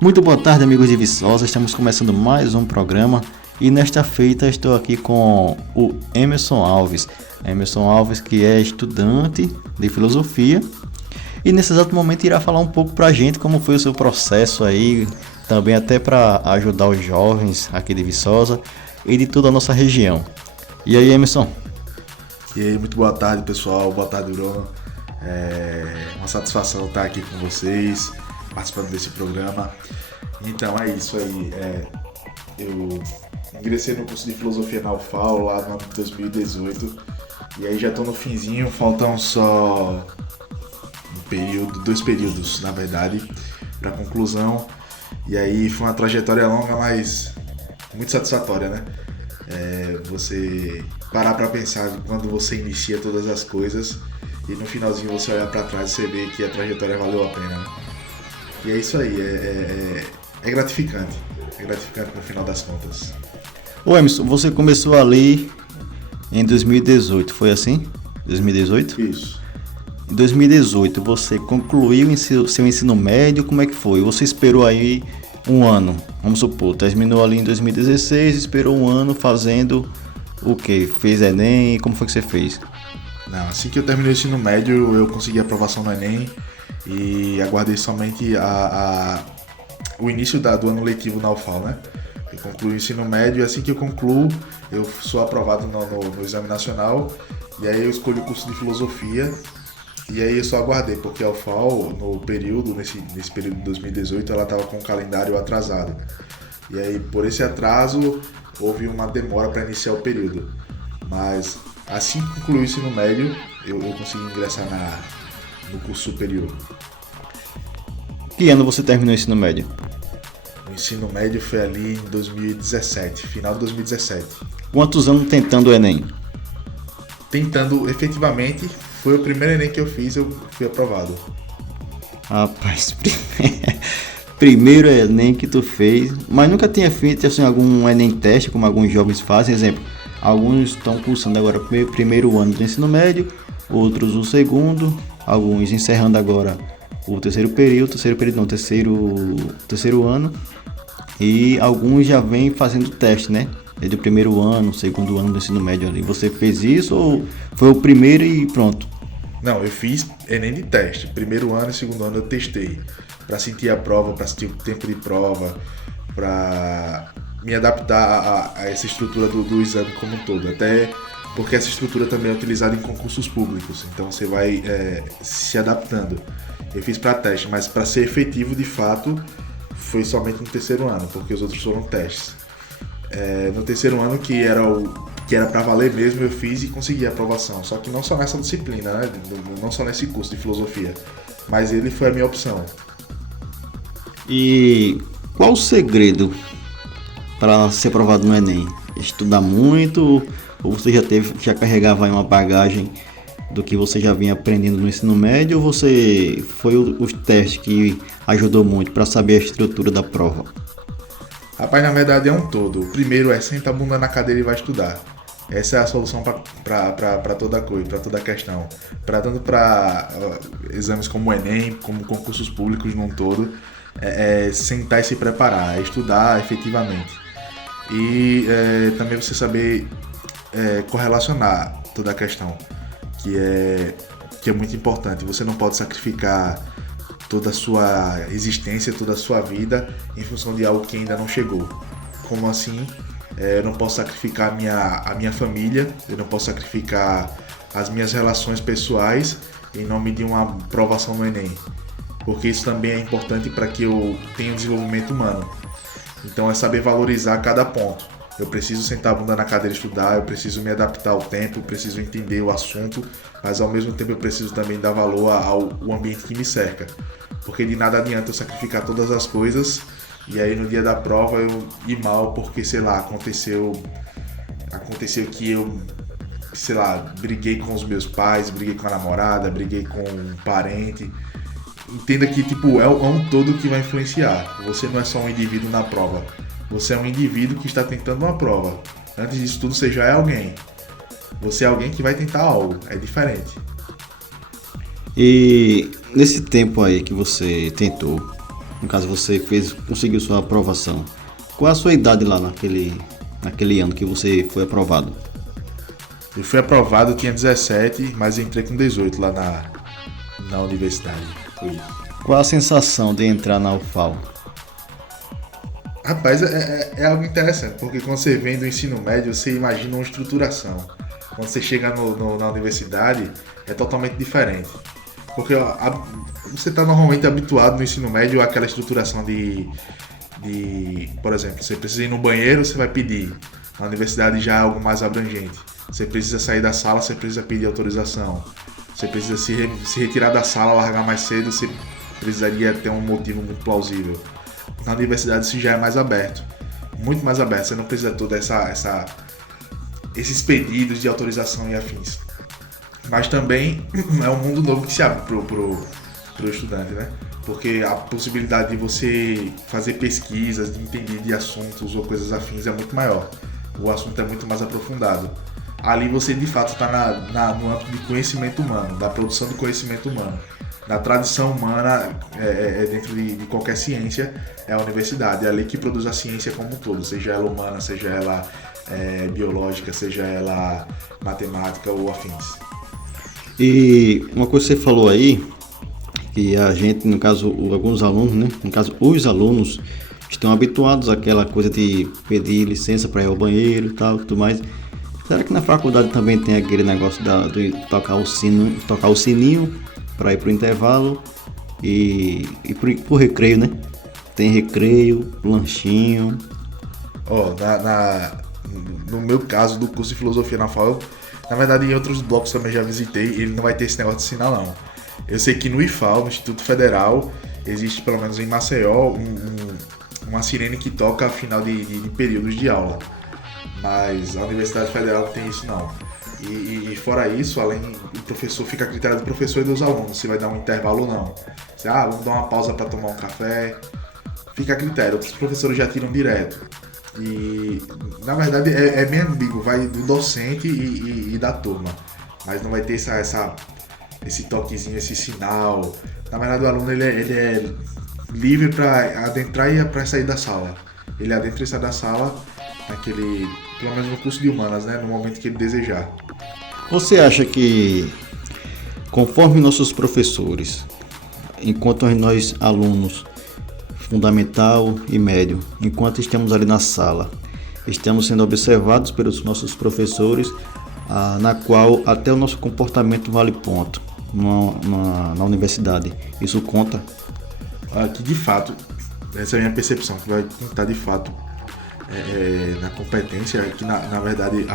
Muito boa tarde, amigos de Viçosa. Estamos começando mais um programa e nesta feita estou aqui com o Emerson Alves. Emerson Alves, que é estudante de filosofia e nesse exato momento irá falar um pouco pra gente como foi o seu processo aí, também até para ajudar os jovens aqui de Viçosa e de toda a nossa região. E aí, Emerson? E aí, muito boa tarde, pessoal. Boa tarde, Bruno. É uma satisfação estar aqui com vocês, participando desse programa. Então, é isso aí. Eu ingressei no curso de filosofia na UFAL lá no ano de 2018. E aí já estou no finzinho, faltam só dois períodos, na verdade, para conclusão. E aí foi uma trajetória longa, mas muito satisfatória, né? Você parar para pensar quando você inicia todas as coisas e no finalzinho você olhar para trás e você vê que a trajetória valeu a pena, né? E é isso aí, é gratificante no final das contas. Ô Emerson, você começou ali em 2018, foi assim? 2018? Isso. Em 2018 você concluiu seu ensino médio, como é que foi? Você esperou aí um ano, vamos supor, terminou ali em 2016, esperou um ano fazendo o quê? Fez Enem, como foi que você fez? Não, assim que eu terminei o ensino médio, eu consegui a aprovação no Enem e aguardei somente o início do ano letivo na UFAL, né? Eu concluí o ensino médio e assim que eu concluo, eu sou aprovado no exame nacional e aí eu escolhi o curso de filosofia. E aí eu só aguardei, porque a UFAL, nesse período de 2018, ela estava com o calendário atrasado. E aí, por esse atraso, houve uma demora para iniciar o período. Mas, assim que concluí o ensino médio, eu consegui ingressar no curso superior. Que ano você terminou o ensino médio? O ensino médio foi ali em 2017, final de 2017. Quantos anos tentando o Enem? Tentando, efetivamente, foi o primeiro Enem que eu fiz, eu fui aprovado. Rapaz, primeiro Enem que tu fez, mas nunca tinha feito assim, algum Enem teste, como alguns jovens fazem, exemplo, alguns estão cursando agora o primeiro ano do ensino médio, outros o segundo, alguns encerrando agora o terceiro ano, e alguns já vêm fazendo teste, né? Desde o primeiro ano, segundo ano do ensino médio ali. Você fez isso ou foi o primeiro e pronto? Não, eu fiz Enem de teste. Primeiro ano e segundo ano eu testei. Para sentir a prova, para sentir o tempo de prova, para me adaptar a essa estrutura do exame como um todo. Até porque essa estrutura também é utilizada em concursos públicos. Então você vai se adaptando. Eu fiz para teste, mas para ser efetivo de fato foi somente no terceiro ano, porque os outros foram testes. No terceiro ano, que era para valer mesmo, eu fiz e consegui a aprovação. Só que não só nessa disciplina, né? Não só nesse curso de filosofia, mas ele foi a minha opção. E qual o segredo para ser aprovado no Enem? Estudar muito ou você já carregava aí uma bagagem do que você já vinha aprendendo no ensino médio ou você foi os testes que ajudou muito para saber a estrutura da prova? Rapaz, na verdade é um todo. O primeiro é sentar a bunda na cadeira e vai estudar. Essa é a solução para toda coisa, para toda questão. Tanto para exames como o Enem, como concursos públicos num todo, sentar e se preparar, estudar efetivamente. E também você saber correlacionar toda a questão, que é muito importante. Você não pode sacrificar toda a sua existência, toda a sua vida em função de algo que ainda não chegou. Como assim? Eu não posso sacrificar a minha família, eu não posso sacrificar as minhas relações pessoais em nome de uma aprovação no Enem, porque isso também é importante para que eu tenha um desenvolvimento humano. Então é saber valorizar cada ponto. Eu preciso sentar a bunda na cadeira e estudar, eu preciso me adaptar ao tempo, eu preciso entender o assunto, mas ao mesmo tempo eu preciso também dar valor ao ambiente que me cerca. Porque de nada adianta eu sacrificar todas as coisas e aí no dia da prova eu ir mal porque, sei lá, aconteceu que eu, sei lá, briguei com os meus pais, briguei com a namorada, briguei com um parente. Entenda que tipo, é um todo que vai influenciar. Você não é só um indivíduo na prova. Você é um indivíduo que está tentando uma prova. Antes disso tudo, você já é alguém. Você é alguém que vai tentar algo. É diferente. E nesse tempo aí que você tentou, no caso você conseguiu sua aprovação, qual a sua idade lá naquele ano que você foi aprovado? Eu fui aprovado, eu tinha 17, mas entrei com 18 lá na universidade. Foi. Qual a sensação de entrar na UFAL? Rapaz, é algo interessante, porque quando você vem do ensino médio, você imagina uma estruturação. Quando você chega na universidade, é totalmente diferente. Porque você está normalmente habituado no ensino médio àquela estruturação por exemplo, você precisa ir no banheiro, você vai pedir. Na universidade já é algo mais abrangente. Você precisa sair da sala, você precisa pedir autorização. Você precisa se retirar da sala, largar mais cedo, você precisaria ter um motivo muito plausível. Na universidade isso já é mais aberto, muito mais aberto. Você não precisa toda esses pedidos de autorização e afins. Mas também é um mundo novo que se abre pro estudante, né? Porque a possibilidade de você fazer pesquisas, de entender de assuntos ou coisas afins é muito maior. O assunto é muito mais aprofundado. Ali você de fato está no âmbito de conhecimento humano, da produção do conhecimento humano. Da tradição humana dentro de qualquer ciência é a universidade. É ali que produz a ciência como um todo, seja ela humana, seja ela biológica, seja ela matemática ou afins. E uma coisa que você falou aí, que a gente, no caso, alguns alunos, né? No caso, os alunos estão habituados àquela coisa de pedir licença para ir ao banheiro e tal, tudo mais. Será que na faculdade também tem aquele negócio de tocar o sininho para ir pro intervalo e pro recreio, né? Tem recreio, lanchinho. No meu caso do curso de filosofia na FAO, na verdade em outros blocos também já visitei, ele não vai ter esse negócio de sinal não. Eu sei que no IFAL, no Instituto Federal, existe pelo menos em Maceió uma sirene que toca a final de períodos de aula. Mas a Universidade Federal não tem isso não. E fora isso, além o professor fica a critério do professor e dos alunos, se vai dar um intervalo ou não. Vamos dar uma pausa para tomar um café. Fica a critério, outros professores já tiram direto. E na verdade é bem ambíguo, vai do docente e da turma. Mas não vai ter esse toquezinho, esse sinal. Na verdade o aluno ele é livre para adentrar e para sair da sala. Ele adentra e sai da sala pelo menos no curso de humanas, né, no momento que ele desejar. Você acha que, conforme nossos professores, enquanto nós alunos, fundamental e médio, enquanto estamos ali na sala, estamos sendo observados pelos nossos professores, na qual até o nosso comportamento vale ponto na universidade, isso conta? Que de fato, essa é a minha percepção, que vai contar de fato na competência, que na verdade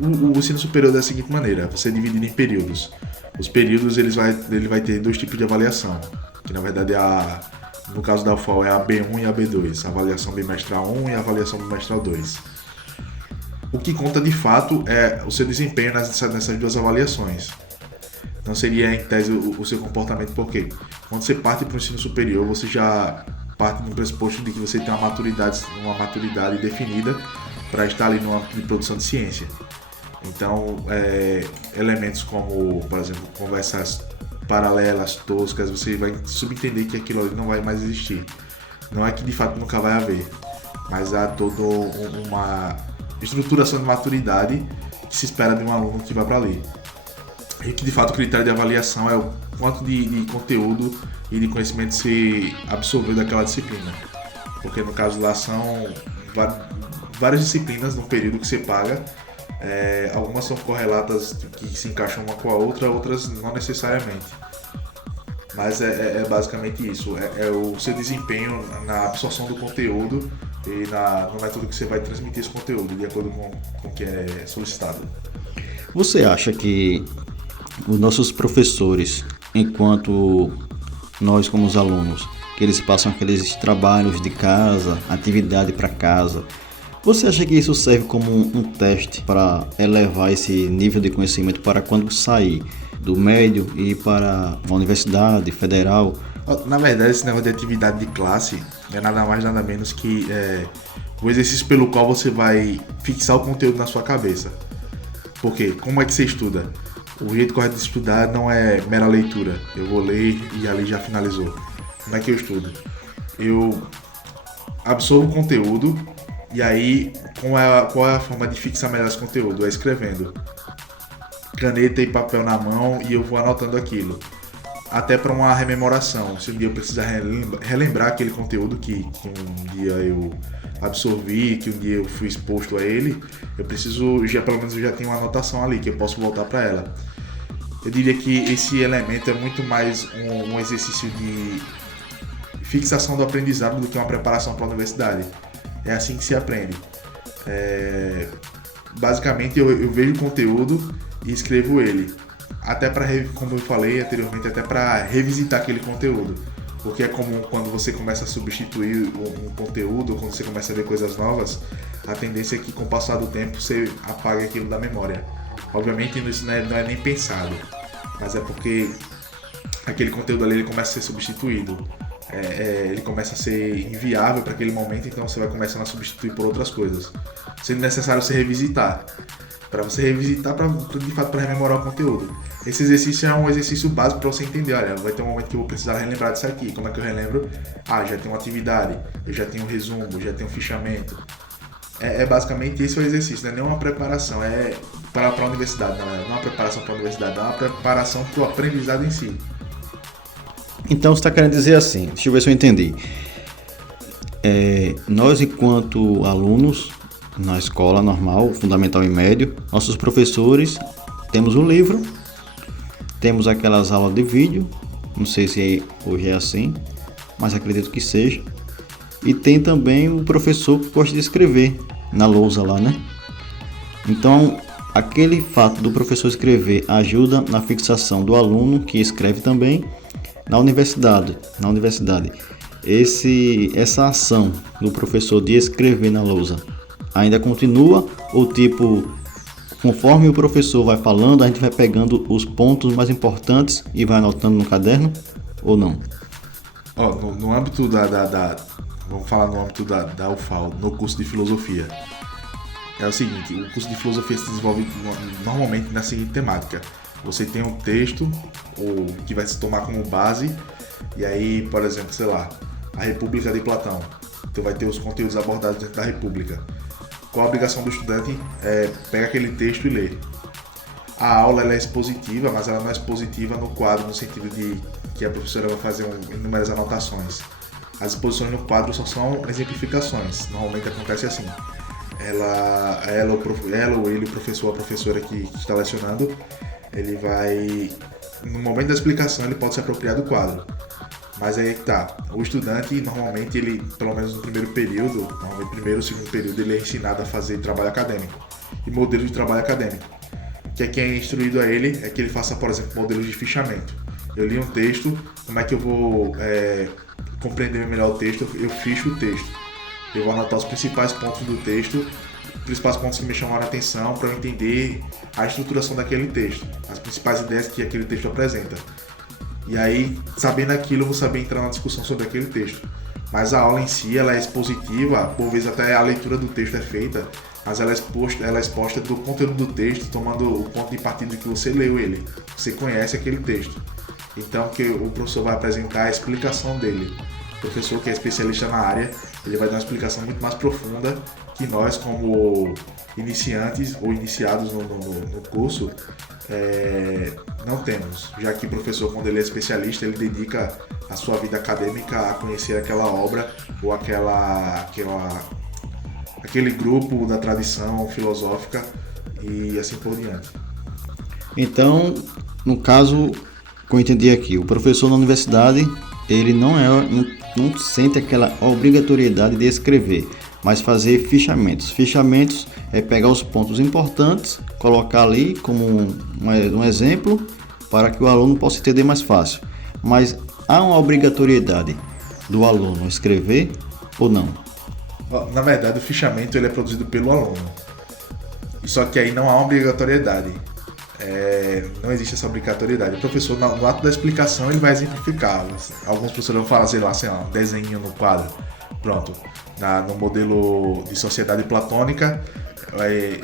o ensino superior é da seguinte maneira: você é dividido em períodos. Os períodos ele vai ter dois tipos de avaliação, que na verdade no caso da UFAL é a B1 e a B2, a avaliação bimestral 1 e a avaliação bimestral 2. O que conta de fato é o seu desempenho nessas duas avaliações. Não seria em tese o seu comportamento, porque quando você parte para o ensino superior, você já parte do pressuposto de que você tem uma maturidade definida para estar ali no âmbito de produção de ciência. Então, elementos como, por exemplo, conversas paralelas, toscas, você vai subentender que aquilo ali não vai mais existir. Não é que de fato nunca vai haver, mas há toda uma estruturação de maturidade que se espera de um aluno que vai para ali. E que de fato o critério de avaliação é o quanto de conteúdo e de conhecimento se absorveu daquela disciplina. Porque no caso lá são várias disciplinas num período que você paga. Algumas são correlatas que se encaixam uma com a outra, outras não necessariamente. Mas é basicamente isso, é o seu desempenho na absorção do conteúdo e no método que você vai transmitir esse conteúdo, de acordo com o que é solicitado. Você acha que os nossos professores, enquanto nós como os alunos, que eles passam aqueles trabalhos de casa, atividade para casa, você acha que isso serve como um teste para elevar esse nível de conhecimento para quando sair do médio e ir para uma universidade federal? Na verdade, esse negócio de atividade de classe é nada mais nada menos que o exercício pelo qual você vai fixar o conteúdo na sua cabeça. Porque como é que você estuda? O jeito correto de estudar não é mera leitura, eu vou ler e ali já finalizou. Como é que eu estudo? Eu absorvo o conteúdo e aí qual é a forma de fixar melhor esse conteúdo? É escrevendo. Caneta e papel na mão e eu vou anotando aquilo. Até para uma rememoração. Se um dia eu precisar relembrar aquele conteúdo que um dia eu absorvi, que um dia eu fui exposto a ele, eu preciso, pelo menos eu já tenho uma anotação ali, que eu posso voltar para ela. Eu diria que esse elemento é muito mais um exercício de fixação do aprendizado do que uma preparação para a universidade. É assim que se aprende. Basicamente eu vejo o conteúdo e escrevo ele. Até para, como eu falei anteriormente, até para revisitar aquele conteúdo. Porque é comum quando você começa a substituir um conteúdo, quando você começa a ver coisas novas, a tendência é que com o passar do tempo você apague aquilo da memória. Obviamente isso não é nem pensado, mas é porque aquele conteúdo ali ele começa a ser substituído. Ele começa a ser inviável para aquele momento, então você vai começando a substituir por outras coisas. Sendo necessário você revisitar. Para você revisitar, de fato, para rememorar o conteúdo. Esse exercício é um exercício básico para você entender. Olha, vai ter um momento que eu vou precisar relembrar disso aqui. Como é que eu relembro? Já tenho uma atividade, eu já tenho um resumo, já tenho um fichamento. Basicamente esse é o exercício, não é nenhuma preparação, é para a universidade, não é uma preparação para a universidade, é uma preparação para o aprendizado em si. Então você está querendo dizer assim, deixa eu ver se eu entendi. Nós, enquanto alunos, na escola normal, fundamental e médio, nossos professores, temos um livro, temos aquelas aulas de vídeo, não sei se hoje é assim, mas acredito que seja, e tem também o professor que gosta de escrever na lousa lá, né? Então, aquele fato do professor escrever ajuda na fixação do aluno que escreve também na universidade. Essa ação do professor de escrever na lousa ainda continua, ou tipo, conforme o professor vai falando, a gente vai pegando os pontos mais importantes e vai anotando no caderno, ou não? No âmbito vamos falar no âmbito da UFAL, no curso de filosofia. É o seguinte, o curso de filosofia se desenvolve normalmente na seguinte temática. Você tem um texto que vai se tomar como base, e aí, por exemplo, sei lá, a República de Platão. Então vai ter os conteúdos abordados dentro da República. Qual a obrigação do estudante? Pega aquele texto e ler. A aula ela é expositiva, mas ela não é expositiva no quadro, no sentido de que a professora vai fazer inúmeras anotações. As exposições no quadro só são exemplificações. Normalmente acontece assim. Ela ou ele, o professor ou a professora que está lecionando, ele vai, no momento da explicação, ele pode se apropriar do quadro. Mas aí que tá, o estudante, normalmente, ele, pelo menos no primeiro período, normalmente primeiro ou segundo período, ele é ensinado a fazer trabalho acadêmico e modelo de trabalho acadêmico. Que quem é instruído a ele é que ele faça, por exemplo, modelos de fichamento. Eu li um texto, como é que eu vou compreender melhor o texto? Eu ficho o texto. Eu vou anotar os principais pontos do texto, os principais pontos que me chamaram a atenção para eu entender a estruturação daquele texto, as principais ideias que aquele texto apresenta. E aí, sabendo aquilo, eu vou saber entrar na discussão sobre aquele texto. Mas a aula em si, ela é expositiva, por vezes até a leitura do texto é feita, mas ela é exposta do conteúdo do texto, tomando o ponto de partida que você leu ele. Você conhece aquele texto. Então, que o professor vai apresentar a explicação dele. O professor que é especialista na área, ele vai dar uma explicação muito mais profunda que nós, como iniciantes ou iniciados no curso, não temos, já que o professor, quando ele é especialista, ele dedica a sua vida acadêmica a conhecer aquela obra ou aquele grupo da tradição filosófica e assim por diante. Então, no caso que eu entendi aqui, o professor na universidade, ele não sente aquela obrigatoriedade de escrever, mas fazer fichamentos. Fichamentos é pegar os pontos importantes, colocar ali como um exemplo para que o aluno possa entender mais fácil. Mas há uma obrigatoriedade do aluno escrever ou não? Na verdade, o fichamento ele é produzido pelo aluno. Só que aí não há obrigatoriedade. Não existe essa obrigatoriedade. O professor, no ato da explicação, ele vai exemplificar. Alguns professores vão falar, sei lá, um desenho no quadro. Pronto. No modelo de sociedade platônica,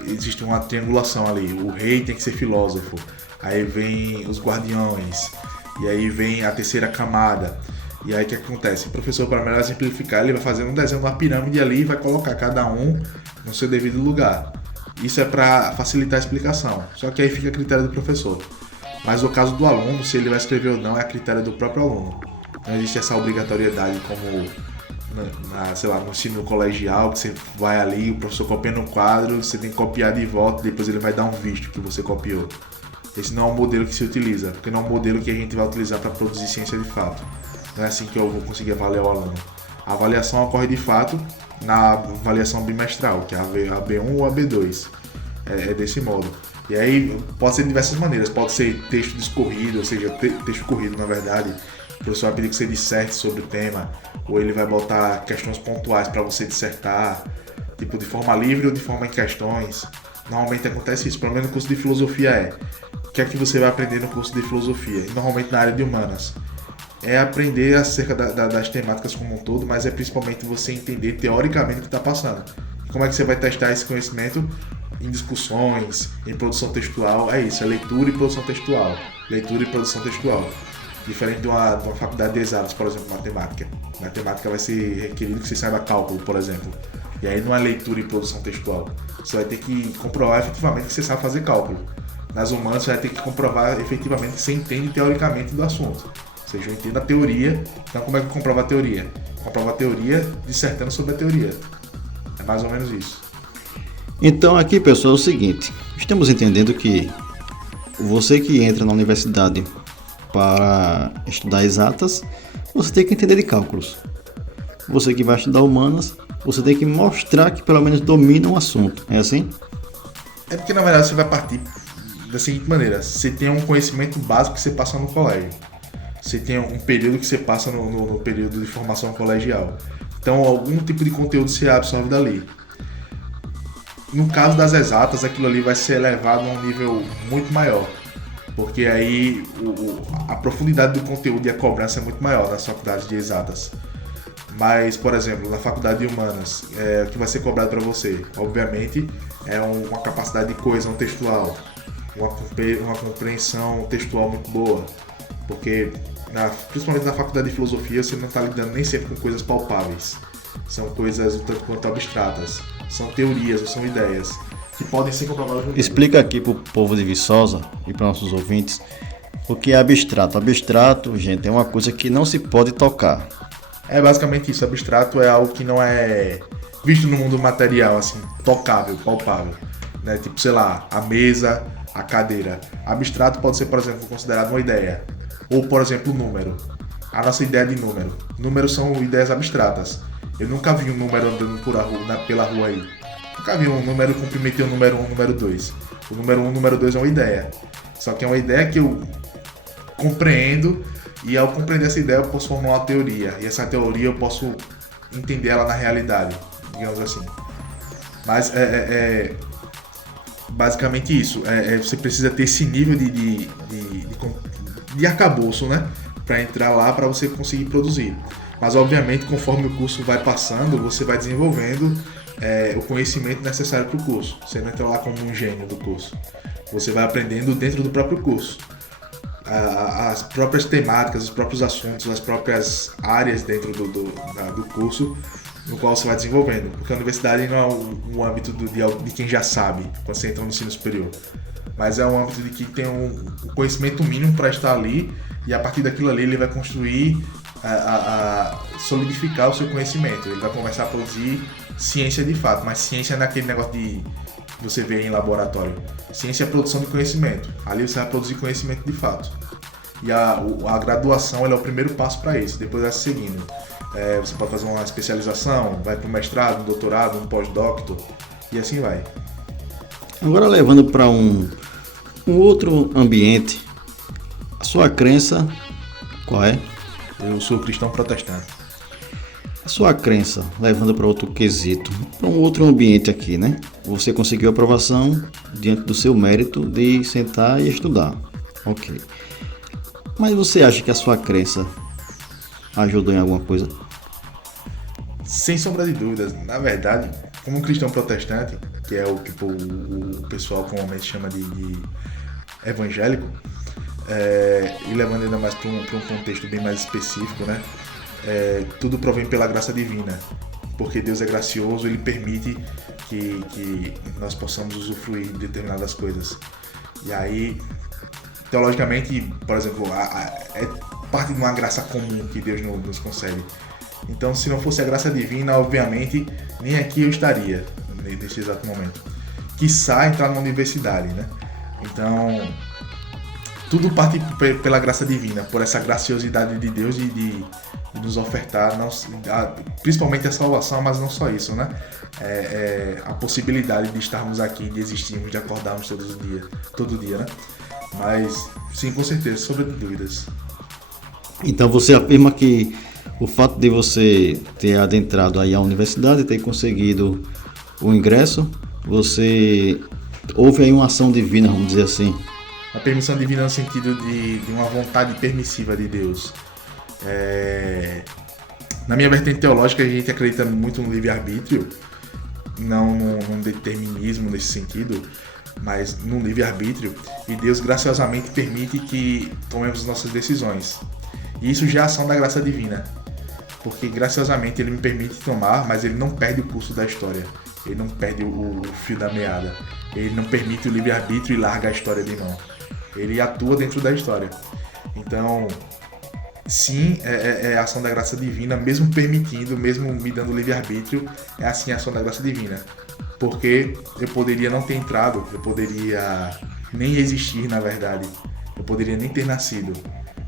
existe uma triangulação ali. O rei tem que ser filósofo. Aí vem os guardiões. E aí vem a terceira camada. E aí o que acontece? O professor, para melhor simplificar, ele vai fazer um desenho de uma pirâmide ali e vai colocar cada um no seu devido lugar. Isso é para facilitar a explicação, só que aí fica a critério do professor. Mas no caso do aluno, se ele vai escrever ou não, é a critério do próprio aluno. Não existe essa obrigatoriedade como sei lá, no ensino colegial, que você vai ali, o professor copia no quadro, você tem que copiar de volta, depois ele vai dar um visto que você copiou. Esse não é o modelo que se utiliza, porque não é o modelo que a gente vai utilizar para produzir ciência de fato. Não é assim que eu vou conseguir avaliar o aluno. A avaliação ocorre de fato na avaliação bimestral, que é a B1 ou a B2. É desse modo. E aí pode ser de diversas maneiras, pode ser texto discorrido, ou seja, texto corrido na verdade. O professor vai pedir que você disserte sobre o tema, ou ele vai botar questões pontuais para você dissertar, tipo de forma livre ou de forma em questões. Normalmente acontece isso, pelo menos no curso de filosofia O que é que você vai aprender no curso de filosofia? E normalmente na área de humanas. É aprender acerca das temáticas como um todo, mas é principalmente você entender teoricamente o que está passando. E como é que você vai testar esse conhecimento? Em discussões, em produção textual, é isso, é leitura e produção textual. Leitura e produção textual. Diferente de uma faculdade de exatas, por exemplo, matemática. Matemática vai ser requerido que você saiba cálculo, por exemplo. E aí não é leitura e produção textual. Você vai ter que comprovar efetivamente que você sabe fazer cálculo. Nas humanas você vai ter que comprovar efetivamente que você entende teoricamente do assunto. Ou seja, eu entendo a teoria. Então como é que eu comprovo a teoria? Comprovo a teoria dissertando sobre a teoria. É mais ou menos isso. Então aqui, pessoal, é o seguinte. Estamos entendendo que você que entra na universidade para estudar exatas, você tem que entender de cálculos. Você que vai estudar humanas, você tem que mostrar que pelo menos domina um assunto. É assim? É porque na verdade você vai partir da seguinte maneira. Você tem um conhecimento básico que você passa no colégio. Você tem um período que você passa no período de formação colegial. Então algum tipo de conteúdo você absorve dali. No caso das exatas, aquilo ali vai ser elevado a um nível muito maior. Porque aí a profundidade do conteúdo e a cobrança é muito maior nas faculdades de exatas. Mas, por exemplo, na faculdade de humanas, o que vai ser cobrado para você? Obviamente, é uma capacidade de coesão textual, uma compreensão textual muito boa. Porque, principalmente na faculdade de filosofia, você não está lidando nem sempre com coisas palpáveis. São coisas um tanto quanto abstratas. São teorias ou são ideias que podem ser comprovadas. Explica aqui para o povo de Viçosa e para nossos ouvintes o que é abstrato. Abstrato, gente, é uma coisa que não se pode tocar. É basicamente isso. Abstrato é algo que não é visto no mundo material, assim, tocável, palpável. Né? Tipo, sei lá, a mesa, a cadeira. Abstrato pode ser, por exemplo, considerado uma ideia. Ou, por exemplo, um número. A nossa ideia de número. Números são ideias abstratas. Eu nunca vi um número andando pela rua aí. Nunca vi um número cumprimentar o número 1 e o número 2. O número 1 e o número 2 é uma ideia. Só que é uma ideia que eu compreendo, e ao compreender essa ideia eu posso formar uma teoria. E essa teoria eu posso entender ela na realidade, digamos assim. Mas é basicamente isso. Você precisa ter esse nível de arcabouço, né? Para entrar lá, para você conseguir produzir. Mas obviamente, conforme o curso vai passando, você vai desenvolvendo o conhecimento necessário para o curso. Você não entra lá como um gênio do curso. Você vai aprendendo dentro do próprio curso. As próprias temáticas, os próprios assuntos, as próprias áreas dentro do curso no qual você vai desenvolvendo. Porque a universidade não é um âmbito de quem já sabe quando você entra no ensino superior. Mas é um âmbito de quem tem um conhecimento mínimo para estar ali, e a partir daquilo ali ele vai construir, solidificar o seu conhecimento. Ele vai começar a produzir ciência de fato, mas ciência não é aquele negócio de você vê em laboratório. Ciência é a produção de conhecimento. Ali você vai produzir conhecimento de fato. E a graduação ela é o primeiro passo para isso. Depois vai seguindo. Você pode fazer uma especialização, vai para um mestrado, um doutorado, um pós-doctor, e assim vai. Agora levando para um outro ambiente, a sua crença, qual é? Eu sou cristão protestante. A sua crença, levando para outro quesito, para um outro ambiente aqui, né? Você conseguiu aprovação diante do seu mérito de sentar e estudar. Ok. Mas você acha que a sua crença ajudou em alguma coisa? Sem sombra de dúvidas. Na verdade, como um cristão protestante, que é o que o pessoal comumente chama de evangélico, e levando ainda mais para um contexto bem mais específico, né? tudo provém pela graça divina, porque Deus é gracioso, Ele permite que nós possamos usufruir de determinadas coisas. E aí, teologicamente, por exemplo, é parte de uma graça comum que Deus nos concede. Então, se não fosse a graça divina, obviamente, nem aqui eu estaria, nesse exato momento. Quiçá entrar na universidade, né? Então, tudo parte pela graça divina, por essa graciosidade de Deus de nos ofertar, principalmente a salvação, mas não só isso, né? A possibilidade de estarmos aqui, de existirmos, de acordarmos todo dia, né? Mas, sim, com certeza, sobre dúvidas. Então você afirma que o fato de você ter adentrado aí a universidade, ter conseguido o ingresso, houve aí uma ação divina, vamos dizer assim. A permissão divina no sentido de uma vontade permissiva de Deus. Na minha vertente teológica, a gente acredita muito no livre-arbítrio, não num determinismo nesse sentido, mas no livre-arbítrio, e Deus graciosamente permite que tomemos nossas decisões. E isso já é ação da graça divina, porque graciosamente Ele me permite tomar, mas Ele não perde o curso da história, Ele não perde o fio da meada, Ele não permite o livre-arbítrio e larga a história de mão. Ele atua dentro da história. Então, sim, é a ação da graça divina, mesmo permitindo, mesmo me dando livre-arbítrio, é assim a ação da graça divina. Porque eu poderia não ter entrado, eu poderia nem existir, na verdade. Eu poderia nem ter nascido.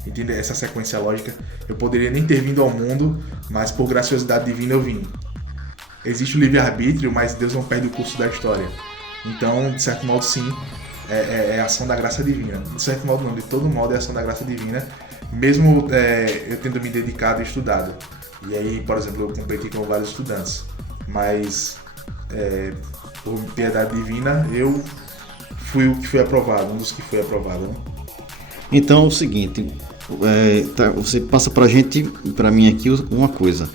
Entende essa sequência lógica? Eu poderia nem ter vindo ao mundo, mas por graciosidade divina eu vim. Existe o livre-arbítrio, mas Deus não perde o curso da história. Então, de certo modo, sim, é a ação da graça divina. De certo modo não, de todo modo é a ação da graça divina, mesmo eu tendo me dedicado e estudado. E aí, por exemplo, eu competi com vários estudantes, mas por piedade divina eu fui o que foi aprovado, um dos que foi aprovado, né? Então é o seguinte, você passa pra mim aqui uma coisa.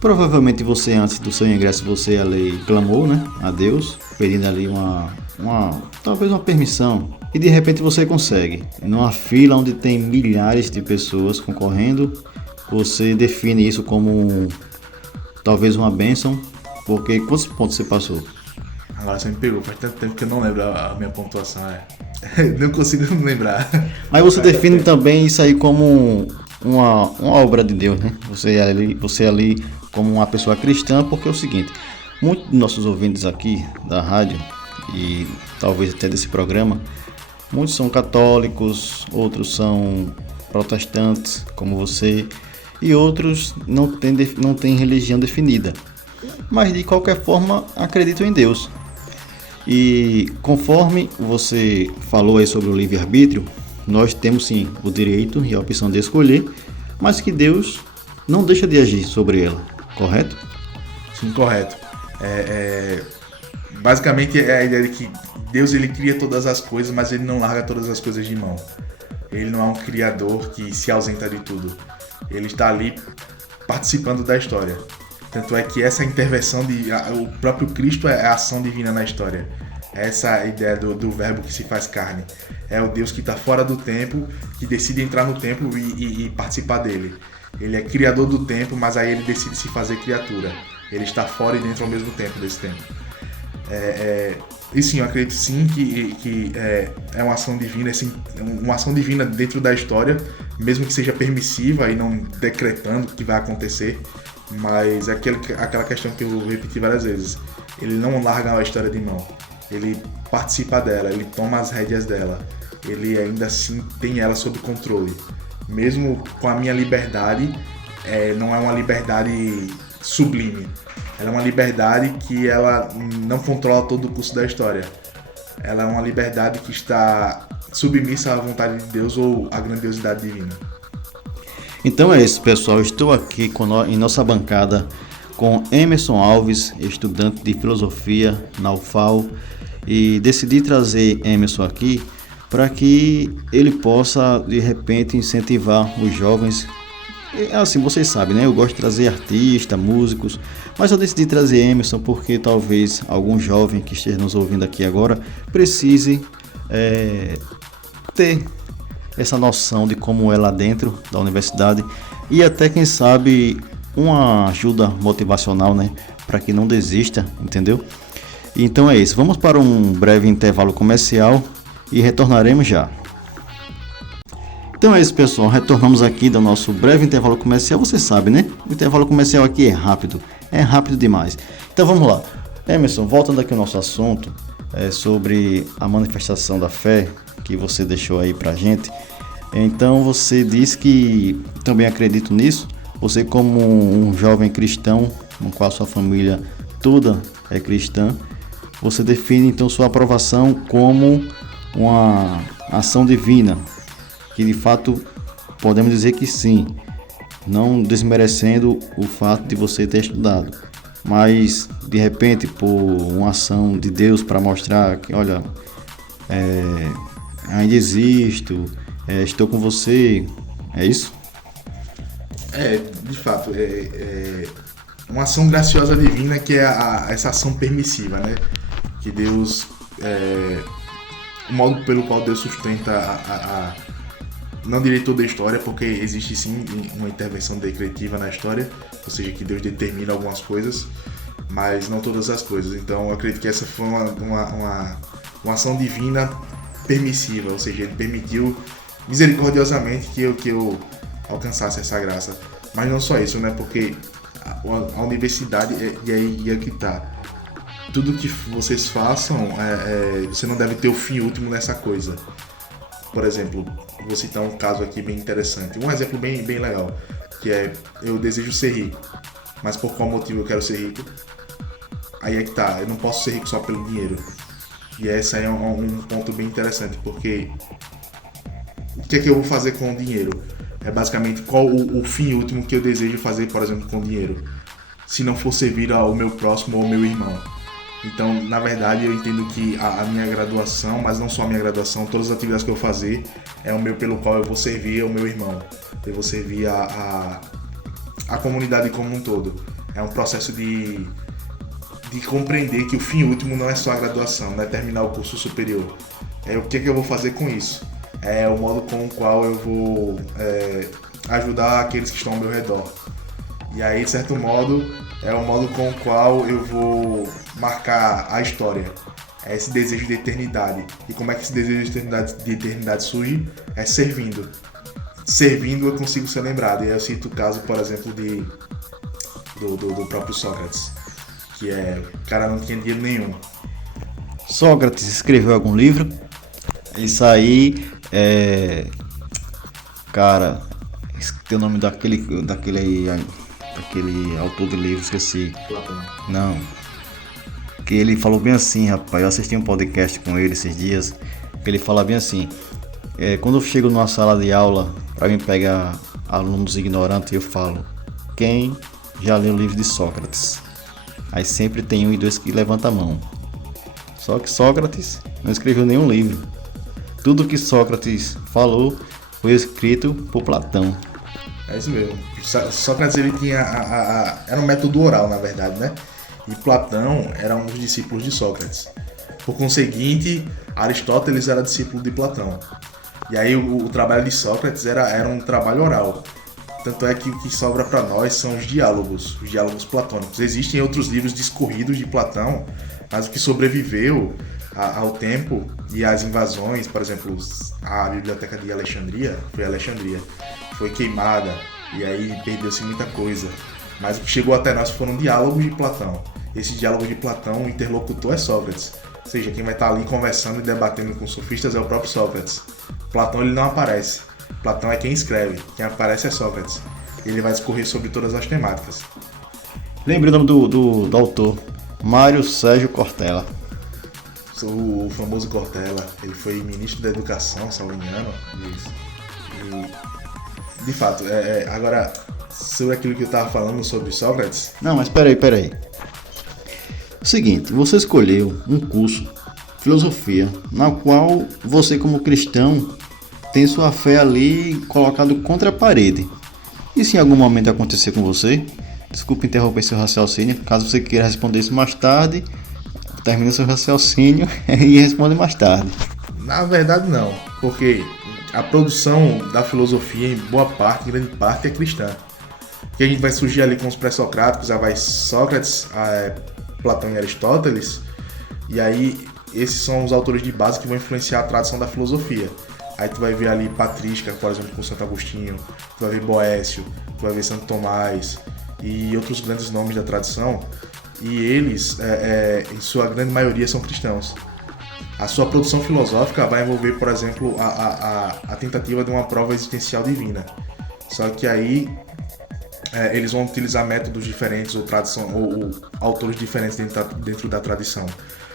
Provavelmente você, antes do seu ingresso, você ali clamou, né, a Deus, pedindo ali talvez uma permissão, e de repente você consegue. Numa fila onde tem milhares de pessoas concorrendo, você define isso como talvez uma bênção, porque quantos pontos você passou? Agora você me pegou, faz tanto tempo que eu não lembro a minha pontuação, não consigo lembrar. Mas você define também isso aí como uma obra de Deus, né? Você ali como uma pessoa cristã, porque é o seguinte, muitos dos nossos ouvintes aqui da rádio e talvez até desse programa, muitos são católicos, outros são protestantes, como você, e outros não têm religião definida, mas de qualquer forma acreditam em Deus. E conforme você falou aí sobre o livre-arbítrio, nós temos sim o direito e a opção de escolher, mas que Deus não deixa de agir sobre ela, correto? Sim, correto. Basicamente é a ideia de que Deus ele cria todas as coisas, mas Ele não larga todas as coisas de mão. Ele não é um criador que se ausenta de tudo. Ele está ali participando da história. Tanto é que essa intervenção o próprio Cristo é a ação divina na história. Essa ideia do verbo que se faz carne. É o Deus que está fora do tempo, que decide entrar no tempo e participar dele. Ele é criador do tempo, mas aí ele decide se fazer criatura. Ele está fora e dentro ao mesmo tempo desse tempo. E sim, eu acredito sim que é uma ação divina, assim, uma ação divina dentro da história, mesmo que seja permissiva e não decretando o que vai acontecer. Mas é aquela questão que eu repeti várias vezes. Ele não larga a história de mão. Ele participa dela, ele toma as rédeas dela. Ele ainda assim tem ela sob controle. Mesmo com a minha liberdade, não é uma liberdade sublime. Ela é uma liberdade que ela não controla todo o curso da história. Ela é uma liberdade que está submissa à vontade de Deus ou à grandiosidade divina. Então é isso, pessoal. Estou aqui em nossa bancada com Emerson Alves, estudante de filosofia na UFAL, e decidi trazer Emerson aqui para que ele possa de repente incentivar os jovens. Assim, vocês sabem, né? Eu gosto de trazer artistas, músicos, mas eu decidi trazer Emerson porque talvez algum jovem que esteja nos ouvindo aqui agora precise ter essa noção de como é lá dentro da universidade, e até, quem sabe, uma ajuda motivacional, né, para que não desista, entendeu? Então é isso, vamos para um breve intervalo comercial e retornaremos já. Então é isso, pessoal, retornamos aqui do nosso breve intervalo comercial. Você sabe, né? O intervalo comercial aqui é rápido demais. Então vamos lá. Emerson, voltando aqui ao nosso assunto, sobre a manifestação da fé que você deixou aí pra gente. Então você disse que também acredita nisso. Você, como um jovem cristão, no qual sua família toda é cristã, você define então sua aprovação como uma ação divina, que de fato podemos dizer que sim, não desmerecendo o fato de você ter estudado, mas de repente por uma ação de Deus para mostrar que, olha, ainda existo, estou com você, é isso? De fato, uma ação graciosa divina, que é essa ação permissiva, né? Que Deus, o modo pelo qual Deus sustenta não direi toda a história, porque existe sim uma intervenção decretiva na história, ou seja, que Deus determina algumas coisas, mas não todas as coisas. Então eu acredito que essa foi uma ação divina permissiva, ou seja, Ele permitiu misericordiosamente que eu alcançasse essa graça. Mas não só isso, né? Porque a universidade, e aí é que tá. Tudo que vocês façam, você não deve ter o fim último nessa coisa. Por exemplo, vou citar um caso aqui bem interessante, um exemplo bem legal, que é: eu desejo ser rico, mas por qual motivo eu quero ser rico? Aí é que tá, eu não posso ser rico só pelo dinheiro. E esse aí é um ponto bem interessante, porque o que é que eu vou fazer com o dinheiro? É basicamente qual o fim último que eu desejo fazer, por exemplo, com o dinheiro, se não for servir ao meu próximo ou ao meu irmão. Então, na verdade, eu entendo que a minha graduação, mas não só a minha graduação, todas as atividades que eu vou fazer é o meu pelo qual eu vou servir ao meu irmão, eu vou servir a comunidade como um todo. É um processo de compreender que o fim último não é só a graduação, não é terminar o curso superior. O que é que eu vou fazer com isso? É o modo com o qual eu vou ajudar aqueles que estão ao meu redor. E aí, de certo modo, é o modo com o qual eu vou marcar a história. É esse desejo de eternidade. E como é que esse desejo de eternidade surge? É servindo. Servindo eu consigo ser lembrado. E aí eu cito o caso, por exemplo, do próprio Sócrates, que o cara não tinha dinheiro nenhum. Sócrates escreveu algum livro? Isso aí cara, tem o nome daquele autor de livro, esqueci. Platão. Não. Que ele falou bem assim, rapaz. Eu assisti um podcast com ele esses dias. Que ele fala bem assim: quando eu chego numa sala de aula para mim pegar alunos ignorantes, eu falo: quem já leu o livro de Sócrates? Aí sempre tem 1 e 2 que levanta a mão. Só que Sócrates não escreveu nenhum livro. Tudo que Sócrates falou foi escrito por Platão. É isso mesmo. Sócrates, ele tinha era um método oral, na verdade, né? E Platão era um dos discípulos de Sócrates. Por conseguinte, Aristóteles era discípulo de Platão. E aí o trabalho de Sócrates era um trabalho oral. Tanto é que o que sobra para nós são os diálogos platônicos. Existem outros livros discorridos de Platão, mas o que sobreviveu ao tempo e às invasões, por exemplo, a biblioteca de Alexandria foi queimada, e aí perdeu-se muita coisa. Mas o que chegou até nós foram diálogos de Platão. Esse diálogo de Platão, o interlocutor é Sócrates. Ou seja, quem vai estar ali conversando e debatendo com os sofistas é o próprio Sócrates. Platão, ele não aparece. Platão é quem escreve, quem aparece é Sócrates. Ele vai discorrer sobre todas as temáticas. Lembrei o nome do autor: Mário Sérgio Cortella. O famoso Cortella, ele foi ministro da Educação, se não me engano. Isso. E, de fato, agora, sobre aquilo que eu estava falando sobre Sócrates... Não, mas peraí. O seguinte, você escolheu um curso, filosofia, na qual você, como cristão, tem sua fé ali colocado contra a parede. Isso em algum momento acontecer com você? Desculpe interromper seu raciocínio, caso você queira responder isso mais tarde, termina seu raciocínio e responde mais tarde. Na verdade não, porque a produção da filosofia, em boa parte, grande parte, é cristã. Que a gente vai surgir ali com os pré-socráticos, já vai Sócrates, Platão e Aristóteles, e aí esses são os autores de base que vão influenciar a tradição da filosofia. Aí tu vai ver ali Patrística, por exemplo, com Santo Agostinho, tu vai ver Boécio, tu vai ver Santo Tomás e outros grandes nomes da tradição, e eles, em sua grande maioria, são cristãos. A sua produção filosófica vai envolver, por exemplo, a tentativa de uma prova existencial divina. Só que aí eles vão utilizar métodos diferentes ou autores diferentes dentro da tradição.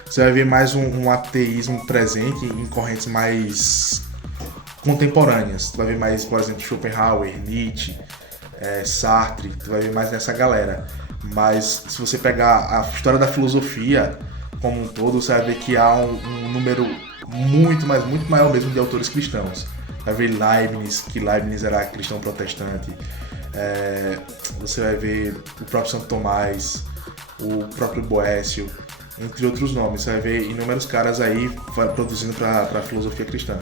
Você vai ver mais um ateísmo presente em correntes mais contemporâneas. Tu vai ver mais, por exemplo, Schopenhauer, Nietzsche, Sartre, tu vai ver mais nessa galera. Mas se você pegar a história da filosofia como um todo, você vai ver que há um número muito maior mesmo de autores cristãos. Vai ver Leibniz, que Leibniz era cristão protestante. Você vai ver o próprio Santo Tomás, o próprio Boécio, entre outros nomes. Você vai ver inúmeros caras aí produzindo para a filosofia cristã.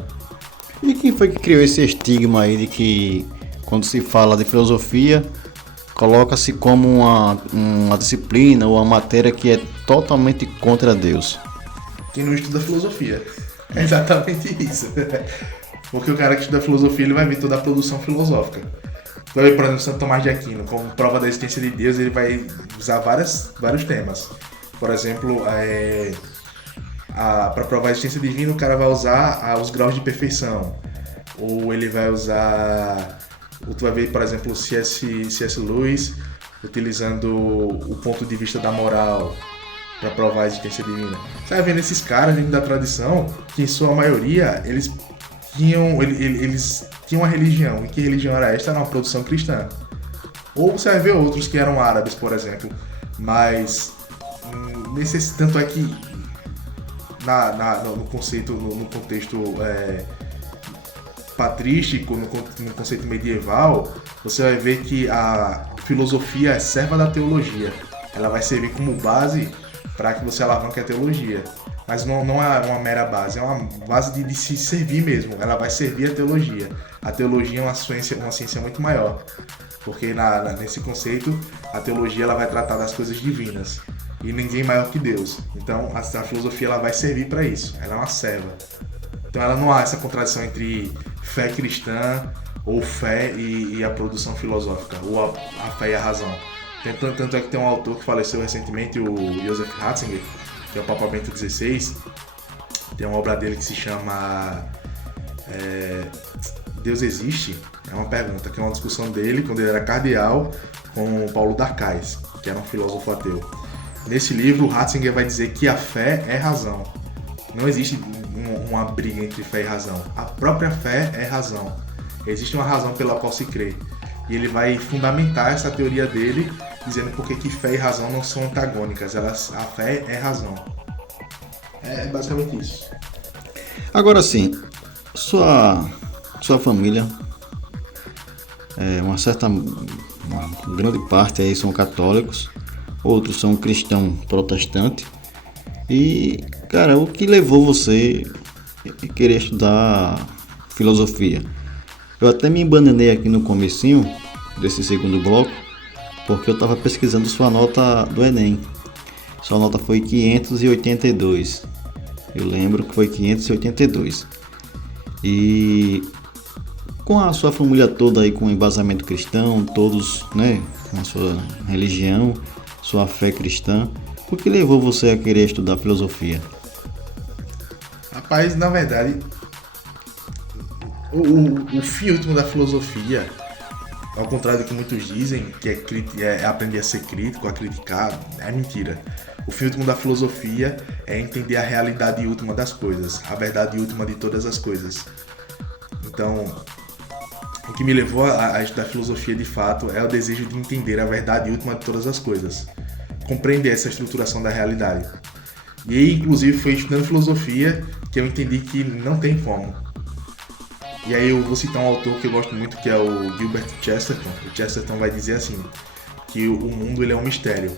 E quem foi que criou esse estigma aí de que, quando se fala de filosofia, coloca-se como uma disciplina ou uma matéria que é totalmente contra Deus? Quem não estuda filosofia. É exatamente isso. Porque o cara que estuda filosofia, ele vai ver toda a produção filosófica. Vai ver, por exemplo, Santo Tomás de Aquino, como prova da existência de Deus, ele vai usar vários temas. Por exemplo, para provar a existência divina, o cara vai usar os graus de perfeição. Ou ele vai usar... Tu vai ver, por exemplo, C.S. Lewis utilizando o ponto de vista da moral para provar a existência divina. Você vai vendo esses caras dentro da tradição que, em sua maioria, eles tinham uma religião. E que religião era esta? Era uma produção cristã. Ou você vai ver outros que eram árabes, por exemplo. Mas, tanto é que no contexto patrístico, no conceito medieval, você vai ver que a filosofia é serva da teologia. Ela vai servir como base para que você alavanque a teologia. Mas não é uma mera base, é uma base de se servir mesmo. Ela vai servir a teologia. A teologia é uma ciência muito maior. Porque nesse conceito, a teologia ela vai tratar das coisas divinas. E ninguém maior que Deus. Então, a filosofia ela vai servir para isso. Ela é uma serva. Então, ela não há essa contradição entre fé cristã ou fé e a produção filosófica, ou a fé e a razão. Tanto é que tem um autor que faleceu recentemente, o Joseph Ratzinger, que é o Papa Bento XVI. Tem uma obra dele que se chama Deus Existe? É uma pergunta, que é uma discussão dele quando ele era cardeal com Paulo d'Arcais, que era um filósofo ateu. Nesse livro, Ratzinger vai dizer que a fé é razão. Não existe uma briga entre fé e razão. A própria fé é razão. Existe uma razão pela qual se crê. E ele vai fundamentar essa teoria dele, dizendo porque que fé e razão não são antagônicas. A fé é razão. É basicamente isso. Agora sim, sua família, uma grande parte aí são católicos, outros são cristão protestante. E, cara, o que levou você a querer estudar filosofia? Eu até me embananei aqui no comecinho desse segundo bloco, porque eu estava pesquisando sua nota do Enem. Sua nota foi 582. Eu lembro que foi 582. E com a sua família toda aí com embasamento cristão, todos, né, com a sua religião, sua fé cristã, o que levou você a querer estudar filosofia? Rapaz, na verdade, o fim último da filosofia, ao contrário do que muitos dizem, que é aprender a ser crítico, a criticar, é mentira. O fim último da filosofia é entender a realidade última das coisas, a verdade última de todas as coisas. Então, o que me levou a estudar filosofia de fato é o desejo de entender a verdade última de todas as coisas. Compreender essa estruturação da realidade. E aí, inclusive, foi estudando filosofia que eu entendi que não tem como. E aí eu vou citar um autor que eu gosto muito, que é o Gilbert Chesterton. O Chesterton vai dizer assim, que o mundo ele é um mistério.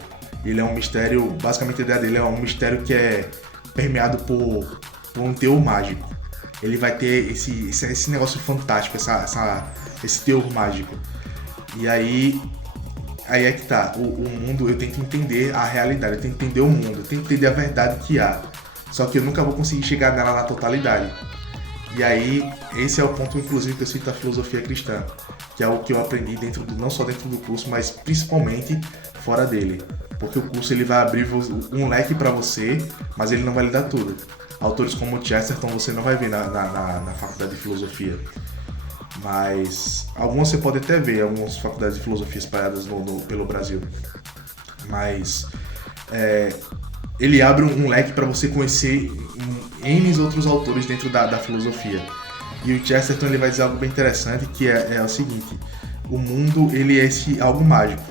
Ele é um mistério, basicamente a ideia dele é um mistério que é permeado por um teor mágico. ele vai ter esse negócio fantástico, esse teor mágico. E aí é que tá, o mundo, eu tento entender a realidade, eu tento entender o mundo, eu tento entender a verdade que há. Só que eu nunca vou conseguir chegar nela na totalidade. E aí, esse é o ponto, inclusive, que eu cito a filosofia cristã, que é o que eu aprendi não só dentro do curso, mas principalmente fora dele. Porque o curso ele vai abrir um leque para você, mas ele não vai lhe dar tudo. Autores como Chesterton você não vai ver na faculdade de filosofia. Mas algumas você pode até ver, algumas faculdades de filosofia espalhadas pelo Brasil. Mas ele abre um leque para você conhecer N outros autores dentro da filosofia. E o Chesterton ele vai dizer algo bem interessante, que é o seguinte: o mundo ele é algo mágico.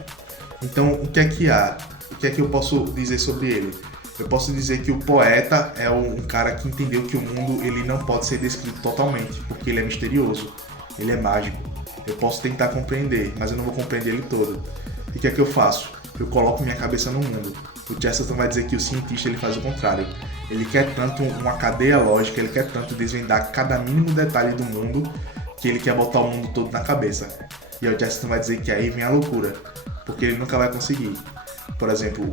Então, o que é que há? O que é que eu posso dizer sobre ele? Eu posso dizer que o poeta é um cara que entendeu que o mundo ele não pode ser descrito totalmente, porque ele é misterioso, ele é mágico. Eu posso tentar compreender, mas eu não vou compreender ele todo. E o que é que eu faço? Eu coloco minha cabeça no mundo. O Chesterton vai dizer que o cientista ele faz o contrário. Ele quer tanto uma cadeia lógica, ele quer tanto desvendar cada mínimo detalhe do mundo, que ele quer botar o mundo todo na cabeça. E o Chesterton vai dizer que aí vem a loucura, porque ele nunca vai conseguir. Por exemplo,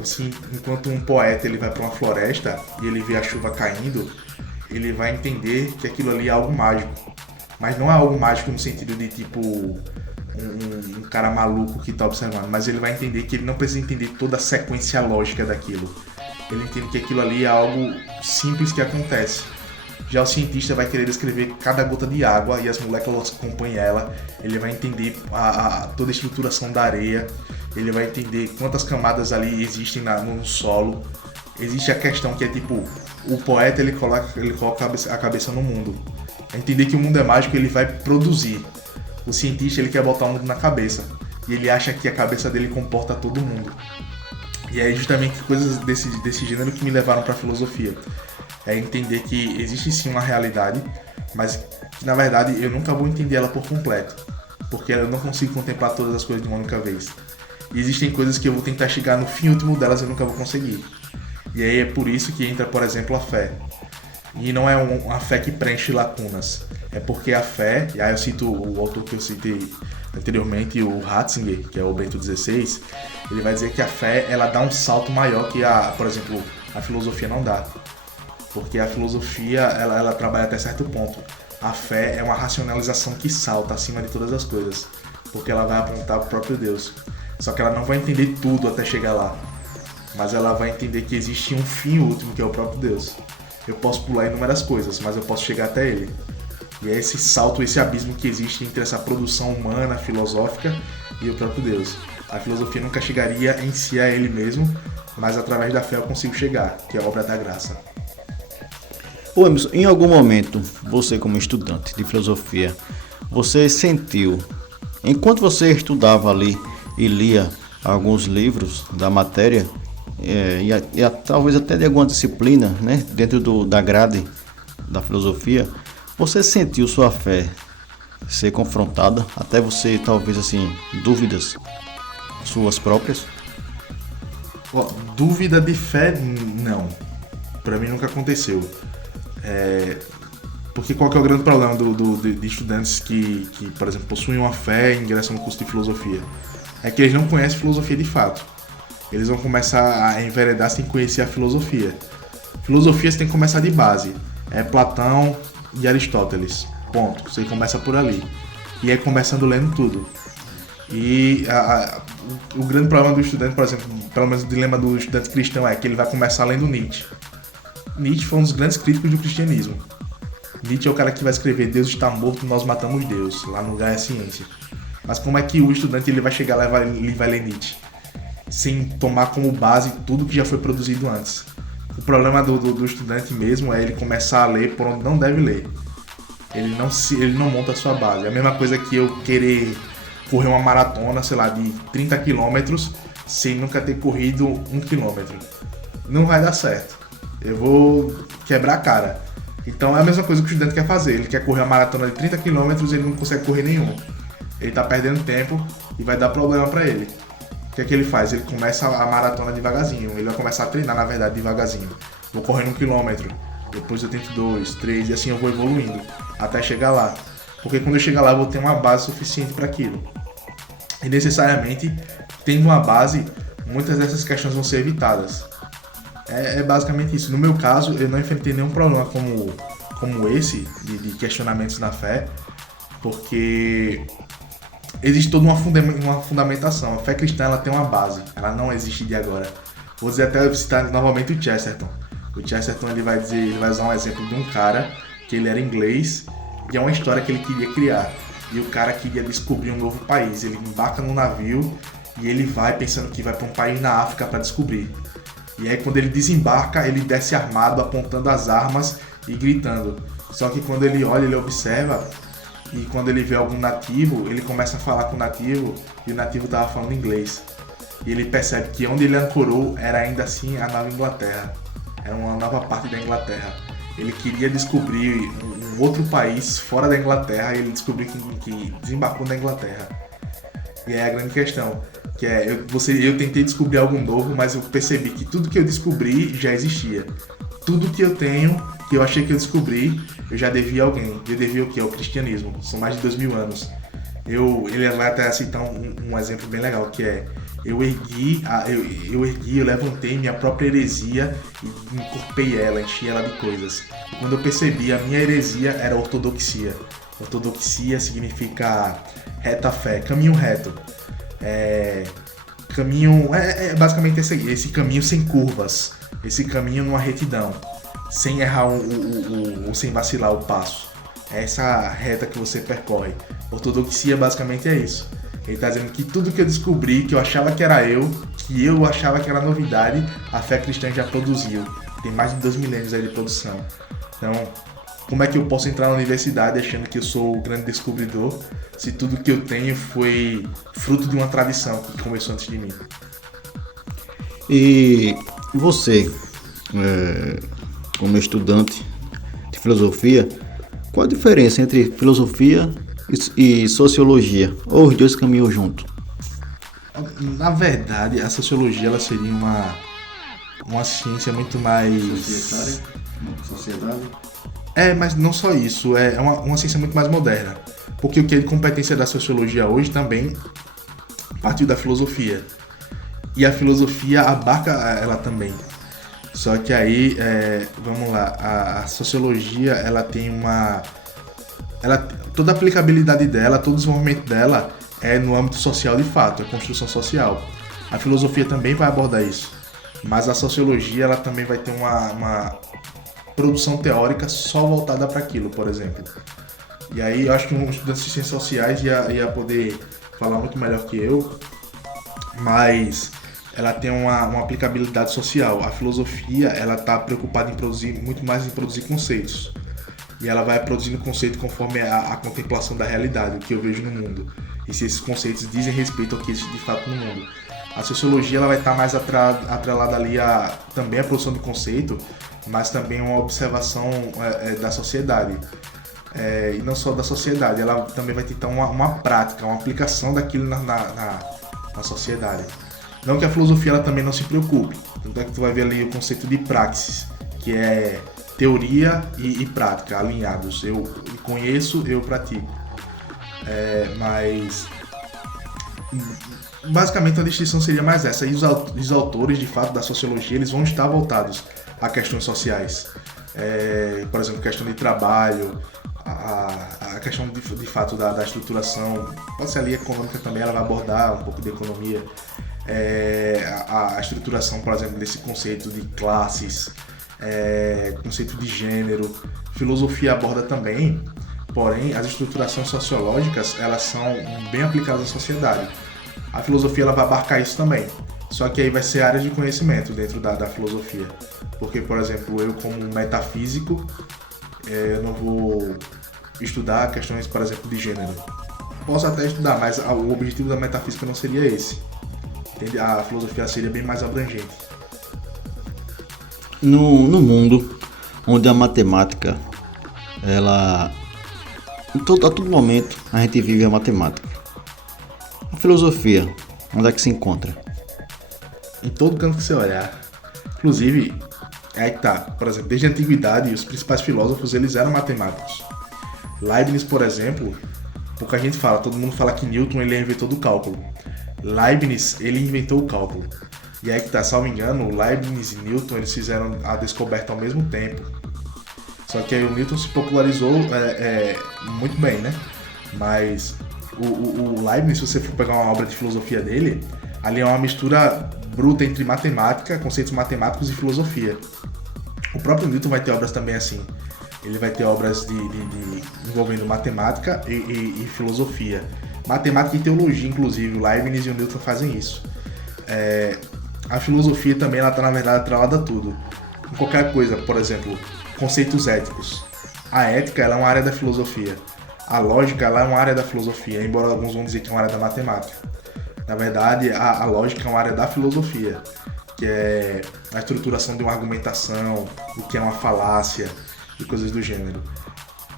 enquanto um poeta ele vai para uma floresta e ele vê a chuva caindo, ele vai entender que aquilo ali é algo mágico. Mas não é algo mágico no sentido de tipo um cara maluco que está observando, mas ele vai entender que ele não precisa entender toda a sequência lógica daquilo. Ele entende que aquilo ali é algo simples que acontece. Já o cientista vai querer descrever cada gota de água e as moléculas que compõem ela. Ele vai entender toda a estruturação da areia. Ele vai entender quantas camadas ali existem no solo. Existe a questão que é tipo, o poeta ele coloca a cabeça no mundo. É entender que o mundo é mágico, ele vai produzir. O cientista ele quer botar o mundo na cabeça. E ele acha que a cabeça dele comporta todo mundo. E é justamente coisas desse gênero que me levaram para a filosofia. É entender que existe sim uma realidade, mas que na verdade eu nunca vou entender ela por completo. Porque eu não consigo contemplar todas as coisas de uma única vez. E existem coisas que eu vou tentar chegar no fim último delas e eu nunca vou conseguir. E aí é por isso que entra, por exemplo, a fé. E não é uma fé que preenche lacunas. É porque a fé, e aí eu cito o autor que eu citei anteriormente, o Ratzinger, que é o Bento XVI, ele vai dizer que a fé ela dá um salto maior que, por exemplo, a filosofia não dá. Porque a filosofia ela trabalha até certo ponto. A fé é uma racionalização que salta acima de todas as coisas. Porque ela vai apontar para o próprio Deus. Só que ela não vai entender tudo até chegar lá. Mas ela vai entender que existe um fim último, que é o próprio Deus. Eu posso pular inúmeras coisas, mas eu posso chegar até ele. E é esse salto, esse abismo que existe entre essa produção humana, filosófica e o próprio Deus. A filosofia nunca chegaria em si a ele mesmo, mas através da fé eu consigo chegar, que é a obra da graça. Ô Emerson, em algum momento, você como estudante de filosofia, você sentiu, enquanto você estudava ali e lia alguns livros da matéria, talvez até de alguma disciplina, né, dentro da grade da filosofia, você sentiu sua fé ser confrontada, até você talvez assim, dúvidas suas próprias? Dúvida de fé, não. Pra mim nunca aconteceu. Porque qual que é o grande problema de estudantes que, por exemplo, possuem uma fé e ingressam no curso de filosofia? É que eles não conhecem filosofia de fato. Eles vão começar a enveredar sem conhecer a filosofia. Filosofia você tem que começar de base. É Platão e Aristóteles. Ponto. Você começa por ali. E é começando lendo tudo. E o grande problema do estudante, por exemplo, pelo menos o dilema do estudante cristão é que ele vai começar lendo Nietzsche. Nietzsche foi um dos grandes críticos do cristianismo. Nietzsche é o cara que vai escrever Deus está morto, nós matamos Deus. Lá no Gaia Ciência. Mas como é que o estudante ele vai chegar lá e vai ler Nietzsche? Sem tomar como base tudo que já foi produzido antes. O problema do estudante mesmo é ele começar a ler por onde não deve ler. Ele não monta a sua base. É a mesma coisa que eu querer correr uma maratona, sei lá, de 30 km sem nunca ter corrido 1 km. Não vai dar certo. Eu vou quebrar a cara. Então é a mesma coisa que o estudante quer fazer. Ele quer correr uma maratona de 30 km e ele não consegue correr nenhum. Ele está perdendo tempo e vai dar problema para ele. O que é que ele faz? Ele começa a maratona devagarzinho. Ele vai começar a treinar, na verdade, devagarzinho. Vou correndo 1 km. depois eu tento 2, 3, e assim eu vou evoluindo até chegar lá. Porque quando eu chegar lá eu vou ter uma base suficiente para aquilo. E necessariamente, tendo uma base, muitas dessas questões vão ser evitadas. É basicamente isso. No meu caso, eu não enfrentei nenhum problema como esse, de questionamentos na fé, porque existe toda uma fundamentação. A fé cristã ela tem uma base, ela não existe de agora. Vou dizer até citar novamente o Chesterton. O Chesterton ele vai usar um exemplo de um cara que ele era inglês e é uma história que ele queria criar. E o cara queria descobrir um novo país. Ele embarca num navio e ele vai pensando que vai para um país na África para descobrir. E aí quando ele desembarca, ele desce armado, apontando as armas e gritando. Só que quando ele olha, ele observa, e quando ele vê algum nativo, ele começa a falar com o nativo, e o nativo estava falando inglês. E ele percebe que onde ele ancorou era ainda assim a Nova Inglaterra. Era uma nova parte da Inglaterra. Ele queria descobrir um outro país fora da Inglaterra, e ele descobriu que desembarcou na Inglaterra. E é a grande questão. Que eu tentei descobrir algo novo, mas eu percebi que tudo que eu descobri já existia. Tudo que eu tenho, que eu achei que eu descobri, eu já devia a alguém. Eu devia o quê? Ao cristianismo. São mais de 2000 anos. Ele vai até citar um exemplo bem legal, que é: eu levantei minha própria heresia e encorpei ela, enchi ela de coisas. E quando eu percebi, a minha heresia era ortodoxia. Ortodoxia significa reta fé, caminho reto. Basicamente esse caminho sem curvas, esse caminho numa retidão, sem errar ou sem vacilar o passo. É essa reta que você percorre. Ortodoxia basicamente é isso. Ele está dizendo que tudo que eu descobri, que eu achava que era que eu achava que era novidade, a fé cristã já produziu. Tem mais de 2 milênios aí de produção. Então, como é que eu posso entrar na universidade achando que eu sou o grande descobridor, se tudo que eu tenho foi fruto de uma tradição que começou antes de mim? E você, como estudante de filosofia, qual a diferença entre filosofia e sociologia? Ou os dois caminham junto? Na verdade, a sociologia ela seria uma ciência muito mais... Sociedade? Mas não só isso, é uma ciência muito mais moderna. Porque o que é de competência da sociologia hoje também partiu da filosofia. E a filosofia abarca ela também. Só que aí, vamos lá, a sociologia ela tem toda a aplicabilidade dela, todo o desenvolvimento dela é no âmbito social de fato, é construção social. A filosofia também vai abordar isso. Mas a sociologia ela também vai ter uma produção teórica só voltada para aquilo, por exemplo. E aí eu acho que um estudante de ciências sociais ia poder falar muito melhor que eu, mas ela tem uma aplicabilidade social. A filosofia ela está preocupada muito mais em produzir conceitos. E ela vai produzindo conceito conforme a contemplação da realidade, o que eu vejo no mundo. E se esses conceitos dizem respeito ao que existe de fato no mundo. A sociologia ela vai estar mais atrelada ali também a produção de conceito, mas também uma observação da sociedade. E não só da sociedade, ela também vai tentar uma prática, uma aplicação daquilo na sociedade. Não que a filosofia ela também não se preocupe, tanto é que tu vai ver ali o conceito de praxis, que é teoria e prática alinhados. Eu conheço, eu pratico. Mas basicamente a distinção seria mais essa. E os autores de fato da sociologia eles vão estar voltados a questões sociais. Por exemplo, questão de trabalho, a questão de fato da estruturação, pode ser ali econômica também, ela vai abordar um pouco de economia, a estruturação, por exemplo, desse conceito de classes, conceito de gênero. Filosofia aborda também, porém as estruturações sociológicas elas são bem aplicadas à sociedade. A filosofia ela vai abarcar isso também, só que aí vai ser áreas de conhecimento dentro da filosofia, porque, por exemplo, eu como metafísico eu não vou estudar questões, por exemplo, de gênero. Posso até estudar, mas o objetivo da metafísica não seria esse. Entende? A filosofia seria bem mais abrangente. No mundo onde a matemática, ela... a todo momento a gente vive a matemática. A filosofia, onde é que se encontra? Em todo canto que você olhar. Inclusive, É aí que tá. Por exemplo, desde a antiguidade, os principais filósofos, eles eram matemáticos. Leibniz, por exemplo, pouca gente fala, todo mundo fala que Newton ele é inventor do cálculo. Leibniz, ele inventou o cálculo. E aí que tá, salvo engano, Leibniz e Newton, eles fizeram a descoberta ao mesmo tempo. Só que aí o Newton se popularizou muito bem, né? Mas o Leibniz, se você for pegar uma obra de filosofia dele, ali é uma mistura bruta entre matemática, conceitos matemáticos e filosofia. O próprio Newton vai ter obras também assim. Ele vai ter obras envolvendo matemática e filosofia. Matemática e teologia, inclusive. O Leibniz e o Newton fazem isso. A filosofia também, ela está, na verdade, atrelada a tudo. Com qualquer coisa, por exemplo, conceitos éticos. A ética, ela é uma área da filosofia. A lógica, ela é uma área da filosofia, embora alguns vão dizer que é uma área da matemática. Na verdade, a lógica é uma área da filosofia, que é a estruturação de uma argumentação, o que é uma falácia e coisas do gênero.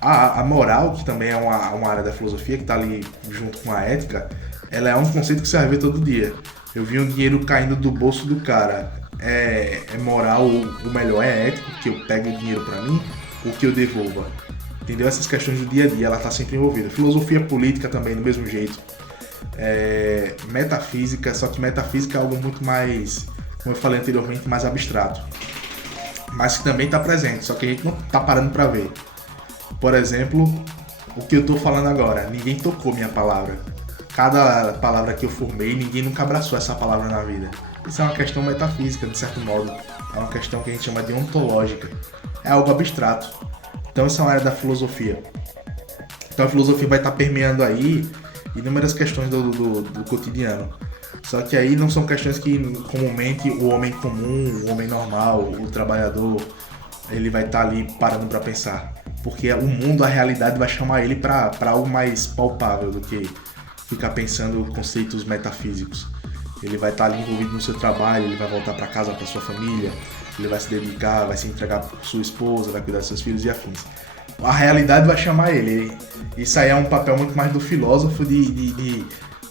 A moral, que também é uma área da filosofia, que está ali junto com a ética, ela é um conceito que você vai ver todo dia. Eu vi um dinheiro caindo do bolso do cara. É moral, ou melhor, é ético que eu pegue o dinheiro para mim ou que eu devolva? Entendeu? Essas questões do dia a dia, ela está sempre envolvida. Filosofia política também, do mesmo jeito. Metafísica, só que metafísica é algo muito mais, como eu falei anteriormente, mais abstrato. Mas que também está presente, só que a gente não está parando para ver. Por exemplo, o que eu estou falando agora, ninguém tocou minha palavra. Cada palavra que eu formei, ninguém nunca abraçou essa palavra na vida. Isso é uma questão metafísica, de certo modo. É uma questão que a gente chama de ontológica. É algo abstrato. Então isso é uma área da filosofia. Então a filosofia vai estar permeando aí inúmeras questões do cotidiano. Só que aí não são questões que comumente o homem comum, o homem normal, o trabalhador, ele vai estar ali parando para pensar. Porque o mundo, a realidade vai chamar ele para algo mais palpável do que ficar pensando conceitos metafísicos. Ele vai estar ali envolvido no seu trabalho, ele vai voltar para casa com a sua família, ele vai se dedicar, vai se entregar para sua esposa, vai cuidar dos seus filhos e afins. A realidade vai chamar ele. Isso aí é um papel muito mais do filósofo de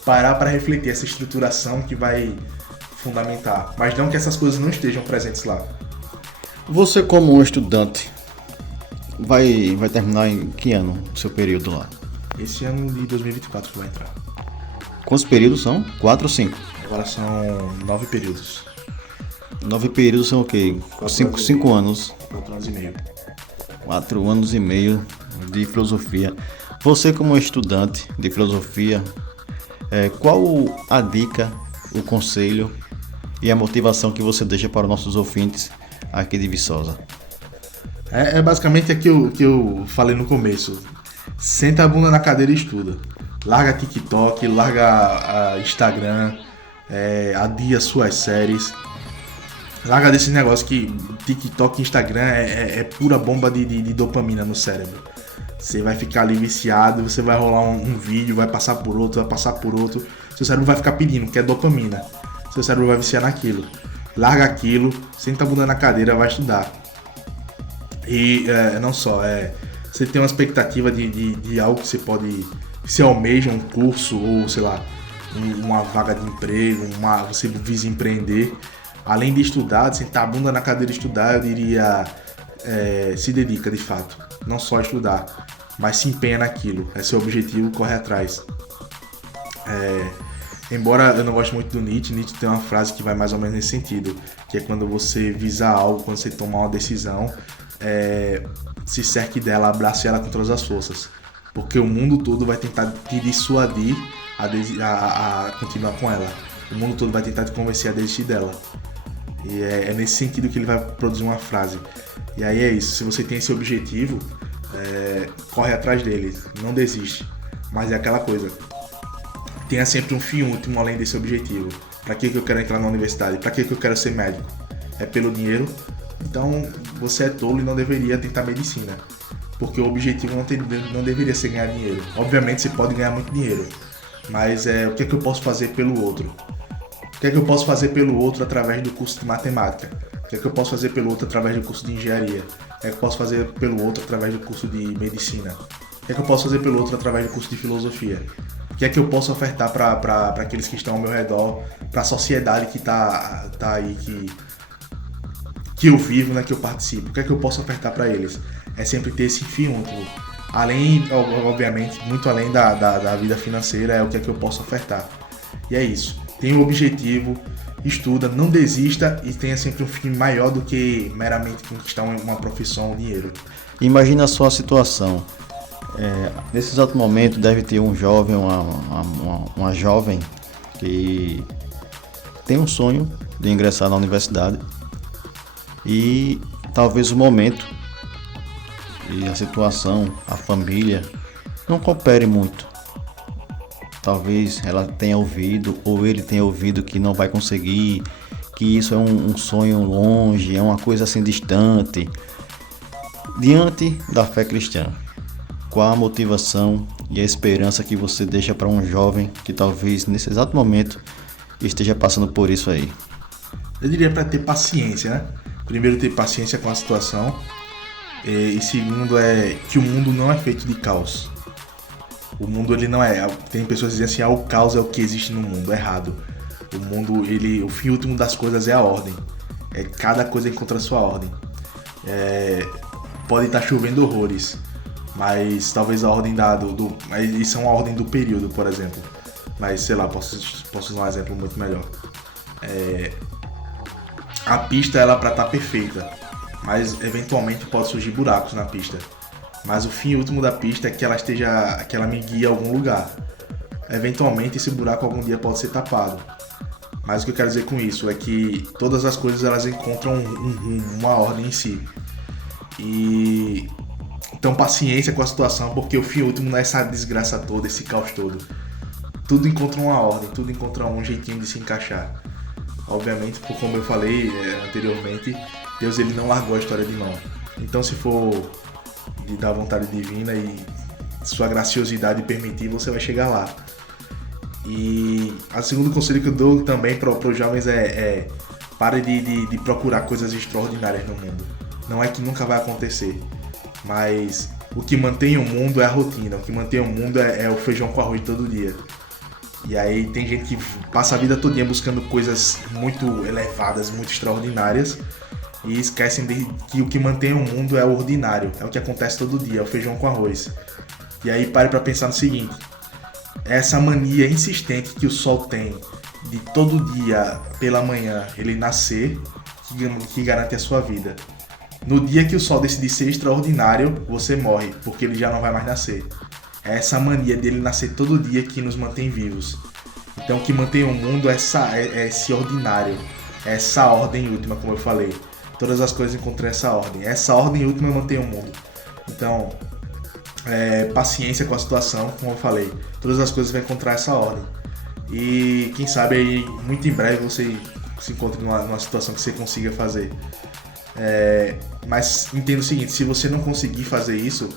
parar para refletir essa estruturação que vai fundamentar. Mas não que essas coisas não estejam presentes lá. Você, como estudante, vai terminar em que ano o seu período lá? Esse ano de 2024 que vai entrar. Quantos períodos são? 4 ou 5? Agora são 9 períodos. 9 períodos são o quê? 5 anos. 4 anos e meio. 4 anos e meio de filosofia. Você, como estudante de filosofia, qual a dica, o conselho e a motivação que você deixa para os nossos ouvintes aqui de Viçosa? É basicamente aquilo que eu falei no começo. Senta a bunda na cadeira e estuda. Larga TikTok, larga Instagram, adia suas séries. Larga desses negócios que TikTok e Instagram é pura bomba de dopamina no cérebro. Você vai ficar ali viciado, você vai rolar um vídeo, vai passar por outro, vai passar por outro. Seu cérebro vai ficar pedindo, que é dopamina. Seu cérebro vai viciar naquilo. Larga aquilo, senta a bunda na cadeira, vai estudar. E não só, você tem uma expectativa de algo que você pode... Você almeja um curso ou, sei lá, uma vaga de emprego, você visa empreender. Além de estudar, de sentar a bunda na cadeira e estudar, eu diria, se dedica de fato. Não só a estudar, mas se empenha naquilo. É seu objetivo, corre atrás. Embora eu não goste muito do Nietzsche tem uma frase que vai mais ou menos nesse sentido, que é quando você visa algo, quando você tomar uma decisão, se cerque dela, abrace ela com todas as forças. Porque o mundo todo vai tentar te dissuadir a continuar com ela. O mundo todo vai tentar te convencer a desistir dela. E é nesse sentido que ele vai produzir uma frase. E aí é isso, se você tem esse objetivo, corre atrás dele, não desiste. Mas é aquela coisa, tenha sempre um fim último além desse objetivo. Pra que eu quero entrar na universidade? Pra que eu quero ser médico? É pelo dinheiro? Então você é tolo e não deveria tentar medicina. Porque o objetivo não deveria ser ganhar dinheiro. Obviamente você pode ganhar muito dinheiro, mas o que é que eu posso fazer pelo outro? O que é que eu posso fazer pelo outro através do curso de matemática? O que é que eu posso fazer pelo outro através do curso de engenharia? O que é que eu posso fazer pelo outro através do curso de medicina? O que é que eu posso fazer pelo outro através do curso de filosofia? O que é que eu posso ofertar para aqueles que estão ao meu redor, para a sociedade que tá aí, que que eu vivo, né, que eu participo, o que é que eu posso ofertar para eles? É sempre ter esse fim último. Além, obviamente, muito além da vida financeira, é o que é que eu posso ofertar. E é isso. Tenha um objetivo, estuda, não desista e tenha sempre um fim maior do que meramente conquistar uma profissão ou dinheiro. Imagina a sua situação. Nesse exato momento deve ter um jovem, uma jovem que tem um sonho de ingressar na universidade e talvez o momento e a situação, a família não coopere muito. Talvez ela tenha ouvido ou ele tenha ouvido que não vai conseguir, que isso é um sonho longe, é uma coisa assim distante. Diante da fé cristã, qual a motivação e a esperança que você deixa para um jovem que talvez nesse exato momento esteja passando por isso aí? Eu diria para ter paciência, né? Primeiro, ter paciência com a situação. E segundo, é que o mundo não é feito de caos. O mundo, ele não é... Tem pessoas que dizem assim, o caos é o que existe no mundo. Errado. O mundo, o fim último das coisas é a ordem. Cada coisa encontra a sua ordem. Pode estar chovendo horrores, mas talvez a ordem isso é uma ordem do período, por exemplo. Mas, sei lá, posso usar um exemplo muito melhor. A pista, ela para estar perfeita, mas eventualmente pode surgir buracos na pista. Mas o fim último da pista é que ela me guie a algum lugar. Eventualmente esse buraco algum dia pode ser tapado. Mas o que eu quero dizer com isso é que todas as coisas elas encontram uma ordem em si. E então paciência com a situação, porque o fim último não é essa desgraça toda, esse caos todo. Tudo encontra uma ordem, tudo encontra um jeitinho de se encaixar. Obviamente, como eu falei anteriormente, Deus ele não largou a história de mão. Então, se for da vontade divina e sua graciosidade permitir, você vai chegar lá. E o segundo conselho que eu dou também para os jovens pare de procurar coisas extraordinárias no mundo. Não é que nunca vai acontecer, mas o que mantém o mundo é a rotina, o que mantém o mundo é o feijão com arroz todo dia. E aí tem gente que passa a vida todinha buscando coisas muito elevadas, muito extraordinárias e esquecem que o que mantém o mundo é o ordinário, é o que acontece todo dia, é o feijão com arroz. E aí pare para pensar no seguinte, essa mania insistente que o sol tem de todo dia pela manhã ele nascer, que garante a sua vida. No dia que o sol decidir ser extraordinário, você morre, porque ele já não vai mais nascer. É essa mania dele nascer todo dia que nos mantém vivos. Então o que mantém o mundo é esse ordinário, é essa ordem última, como eu falei. Todas as coisas encontram essa ordem. Essa ordem última mantém o mundo. Então, paciência com a situação, como eu falei. Todas as coisas vão encontrar essa ordem. E quem sabe aí, muito em breve você se encontre numa situação que você consiga fazer. Mas entenda o seguinte, se você não conseguir fazer isso,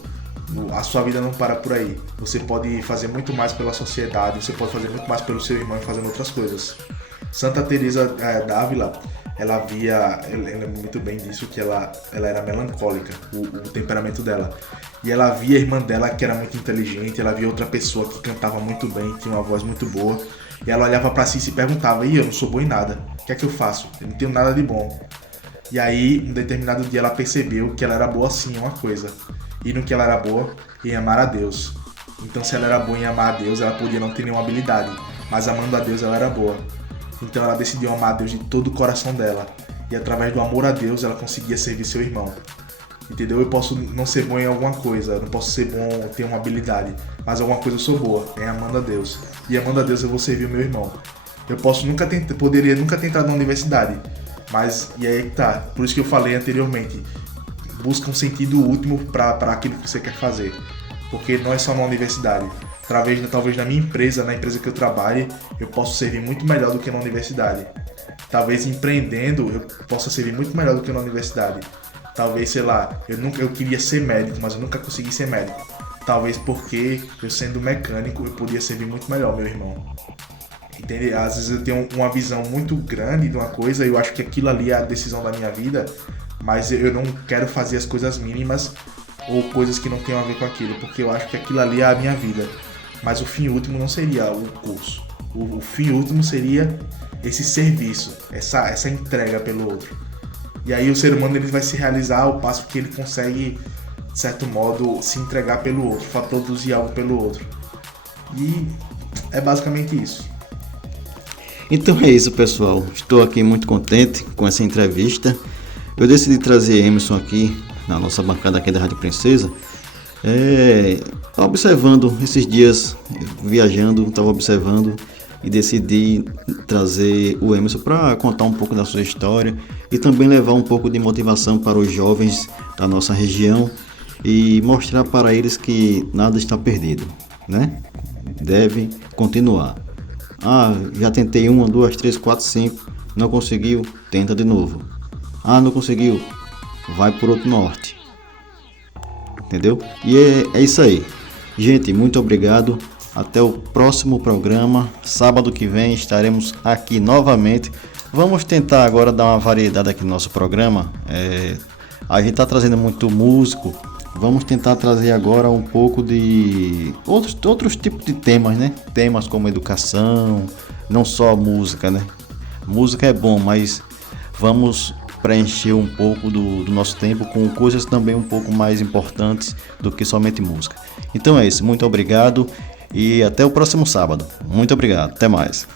a sua vida não para por aí. Você pode fazer muito mais pela sociedade, você pode fazer muito mais pelo seu irmão fazendo outras coisas. Santa Teresa d'Ávila, ela lembra muito bem disso, que ela era melancólica, o temperamento dela. E ela via a irmã dela que era muito inteligente, ela via outra pessoa que cantava muito bem, tinha uma voz muito boa. E ela olhava pra si e se perguntava, eu não sou boa em nada, o que é que eu faço? Eu não tenho nada de bom. E aí, um determinado dia ela percebeu que ela era boa sim em uma coisa. E no que ela era boa, em amar a Deus. Então se ela era boa em amar a Deus, ela podia não ter nenhuma habilidade, mas amando a Deus ela era boa. Então ela decidiu amar a Deus de todo o coração dela. E através do amor a Deus ela conseguia servir seu irmão. Entendeu? Eu posso não ser bom em alguma coisa, eu não posso ser bom, ter uma habilidade, mas alguma coisa eu sou boa, é amando a Deus. E amando a Deus eu vou servir o meu irmão. Eu poderia nunca ter entrado na universidade, mas e aí tá, por isso que eu falei anteriormente, busca um sentido último para aquilo que você quer fazer, porque não é só na universidade. Talvez na minha empresa, na empresa que eu trabalhe, eu posso servir muito melhor do que na universidade. Talvez empreendendo eu possa servir muito melhor do que na universidade. Talvez, sei lá, eu queria ser médico, mas eu nunca consegui ser médico. Talvez porque eu sendo mecânico eu podia servir muito melhor meu irmão. Entende? Às vezes eu tenho uma visão muito grande de uma coisa e eu acho que aquilo ali é a decisão da minha vida, mas eu não quero fazer as coisas mínimas ou coisas que não tenham a ver com aquilo, porque eu acho que aquilo ali é a minha vida. Mas o fim último não seria o curso. O fim último seria esse serviço, essa entrega pelo outro. E aí o ser humano ele vai se realizar ao passo que ele consegue, de certo modo, se entregar pelo outro, para produzir algo pelo outro. E é basicamente isso. Então é isso, pessoal. Estou aqui muito contente com essa entrevista. Eu decidi trazer Emerson aqui na nossa bancada aqui da Rádio Princesa. Observando esses dias, viajando, estava observando e decidi trazer o Emerson para contar um pouco da sua história e também levar um pouco de motivação para os jovens da nossa região e mostrar para eles que nada está perdido, né? Deve continuar. Já tentei 1, 2, 3, 4, 5, não conseguiu, tenta de novo. Não conseguiu, vai por outro norte. Entendeu? E é isso aí. Gente, muito obrigado. Até o próximo programa. Sábado que vem estaremos aqui novamente. Vamos tentar agora dar uma variedade aqui no nosso programa. A gente está trazendo muito músico. Vamos tentar trazer agora um pouco de outros tipos de temas, né? Temas como educação, não só música, né? Música é bom, mas vamos preencher um pouco do nosso tempo com coisas também um pouco mais importantes do que somente música. Então é isso, muito obrigado e até o próximo sábado. Muito obrigado, até mais.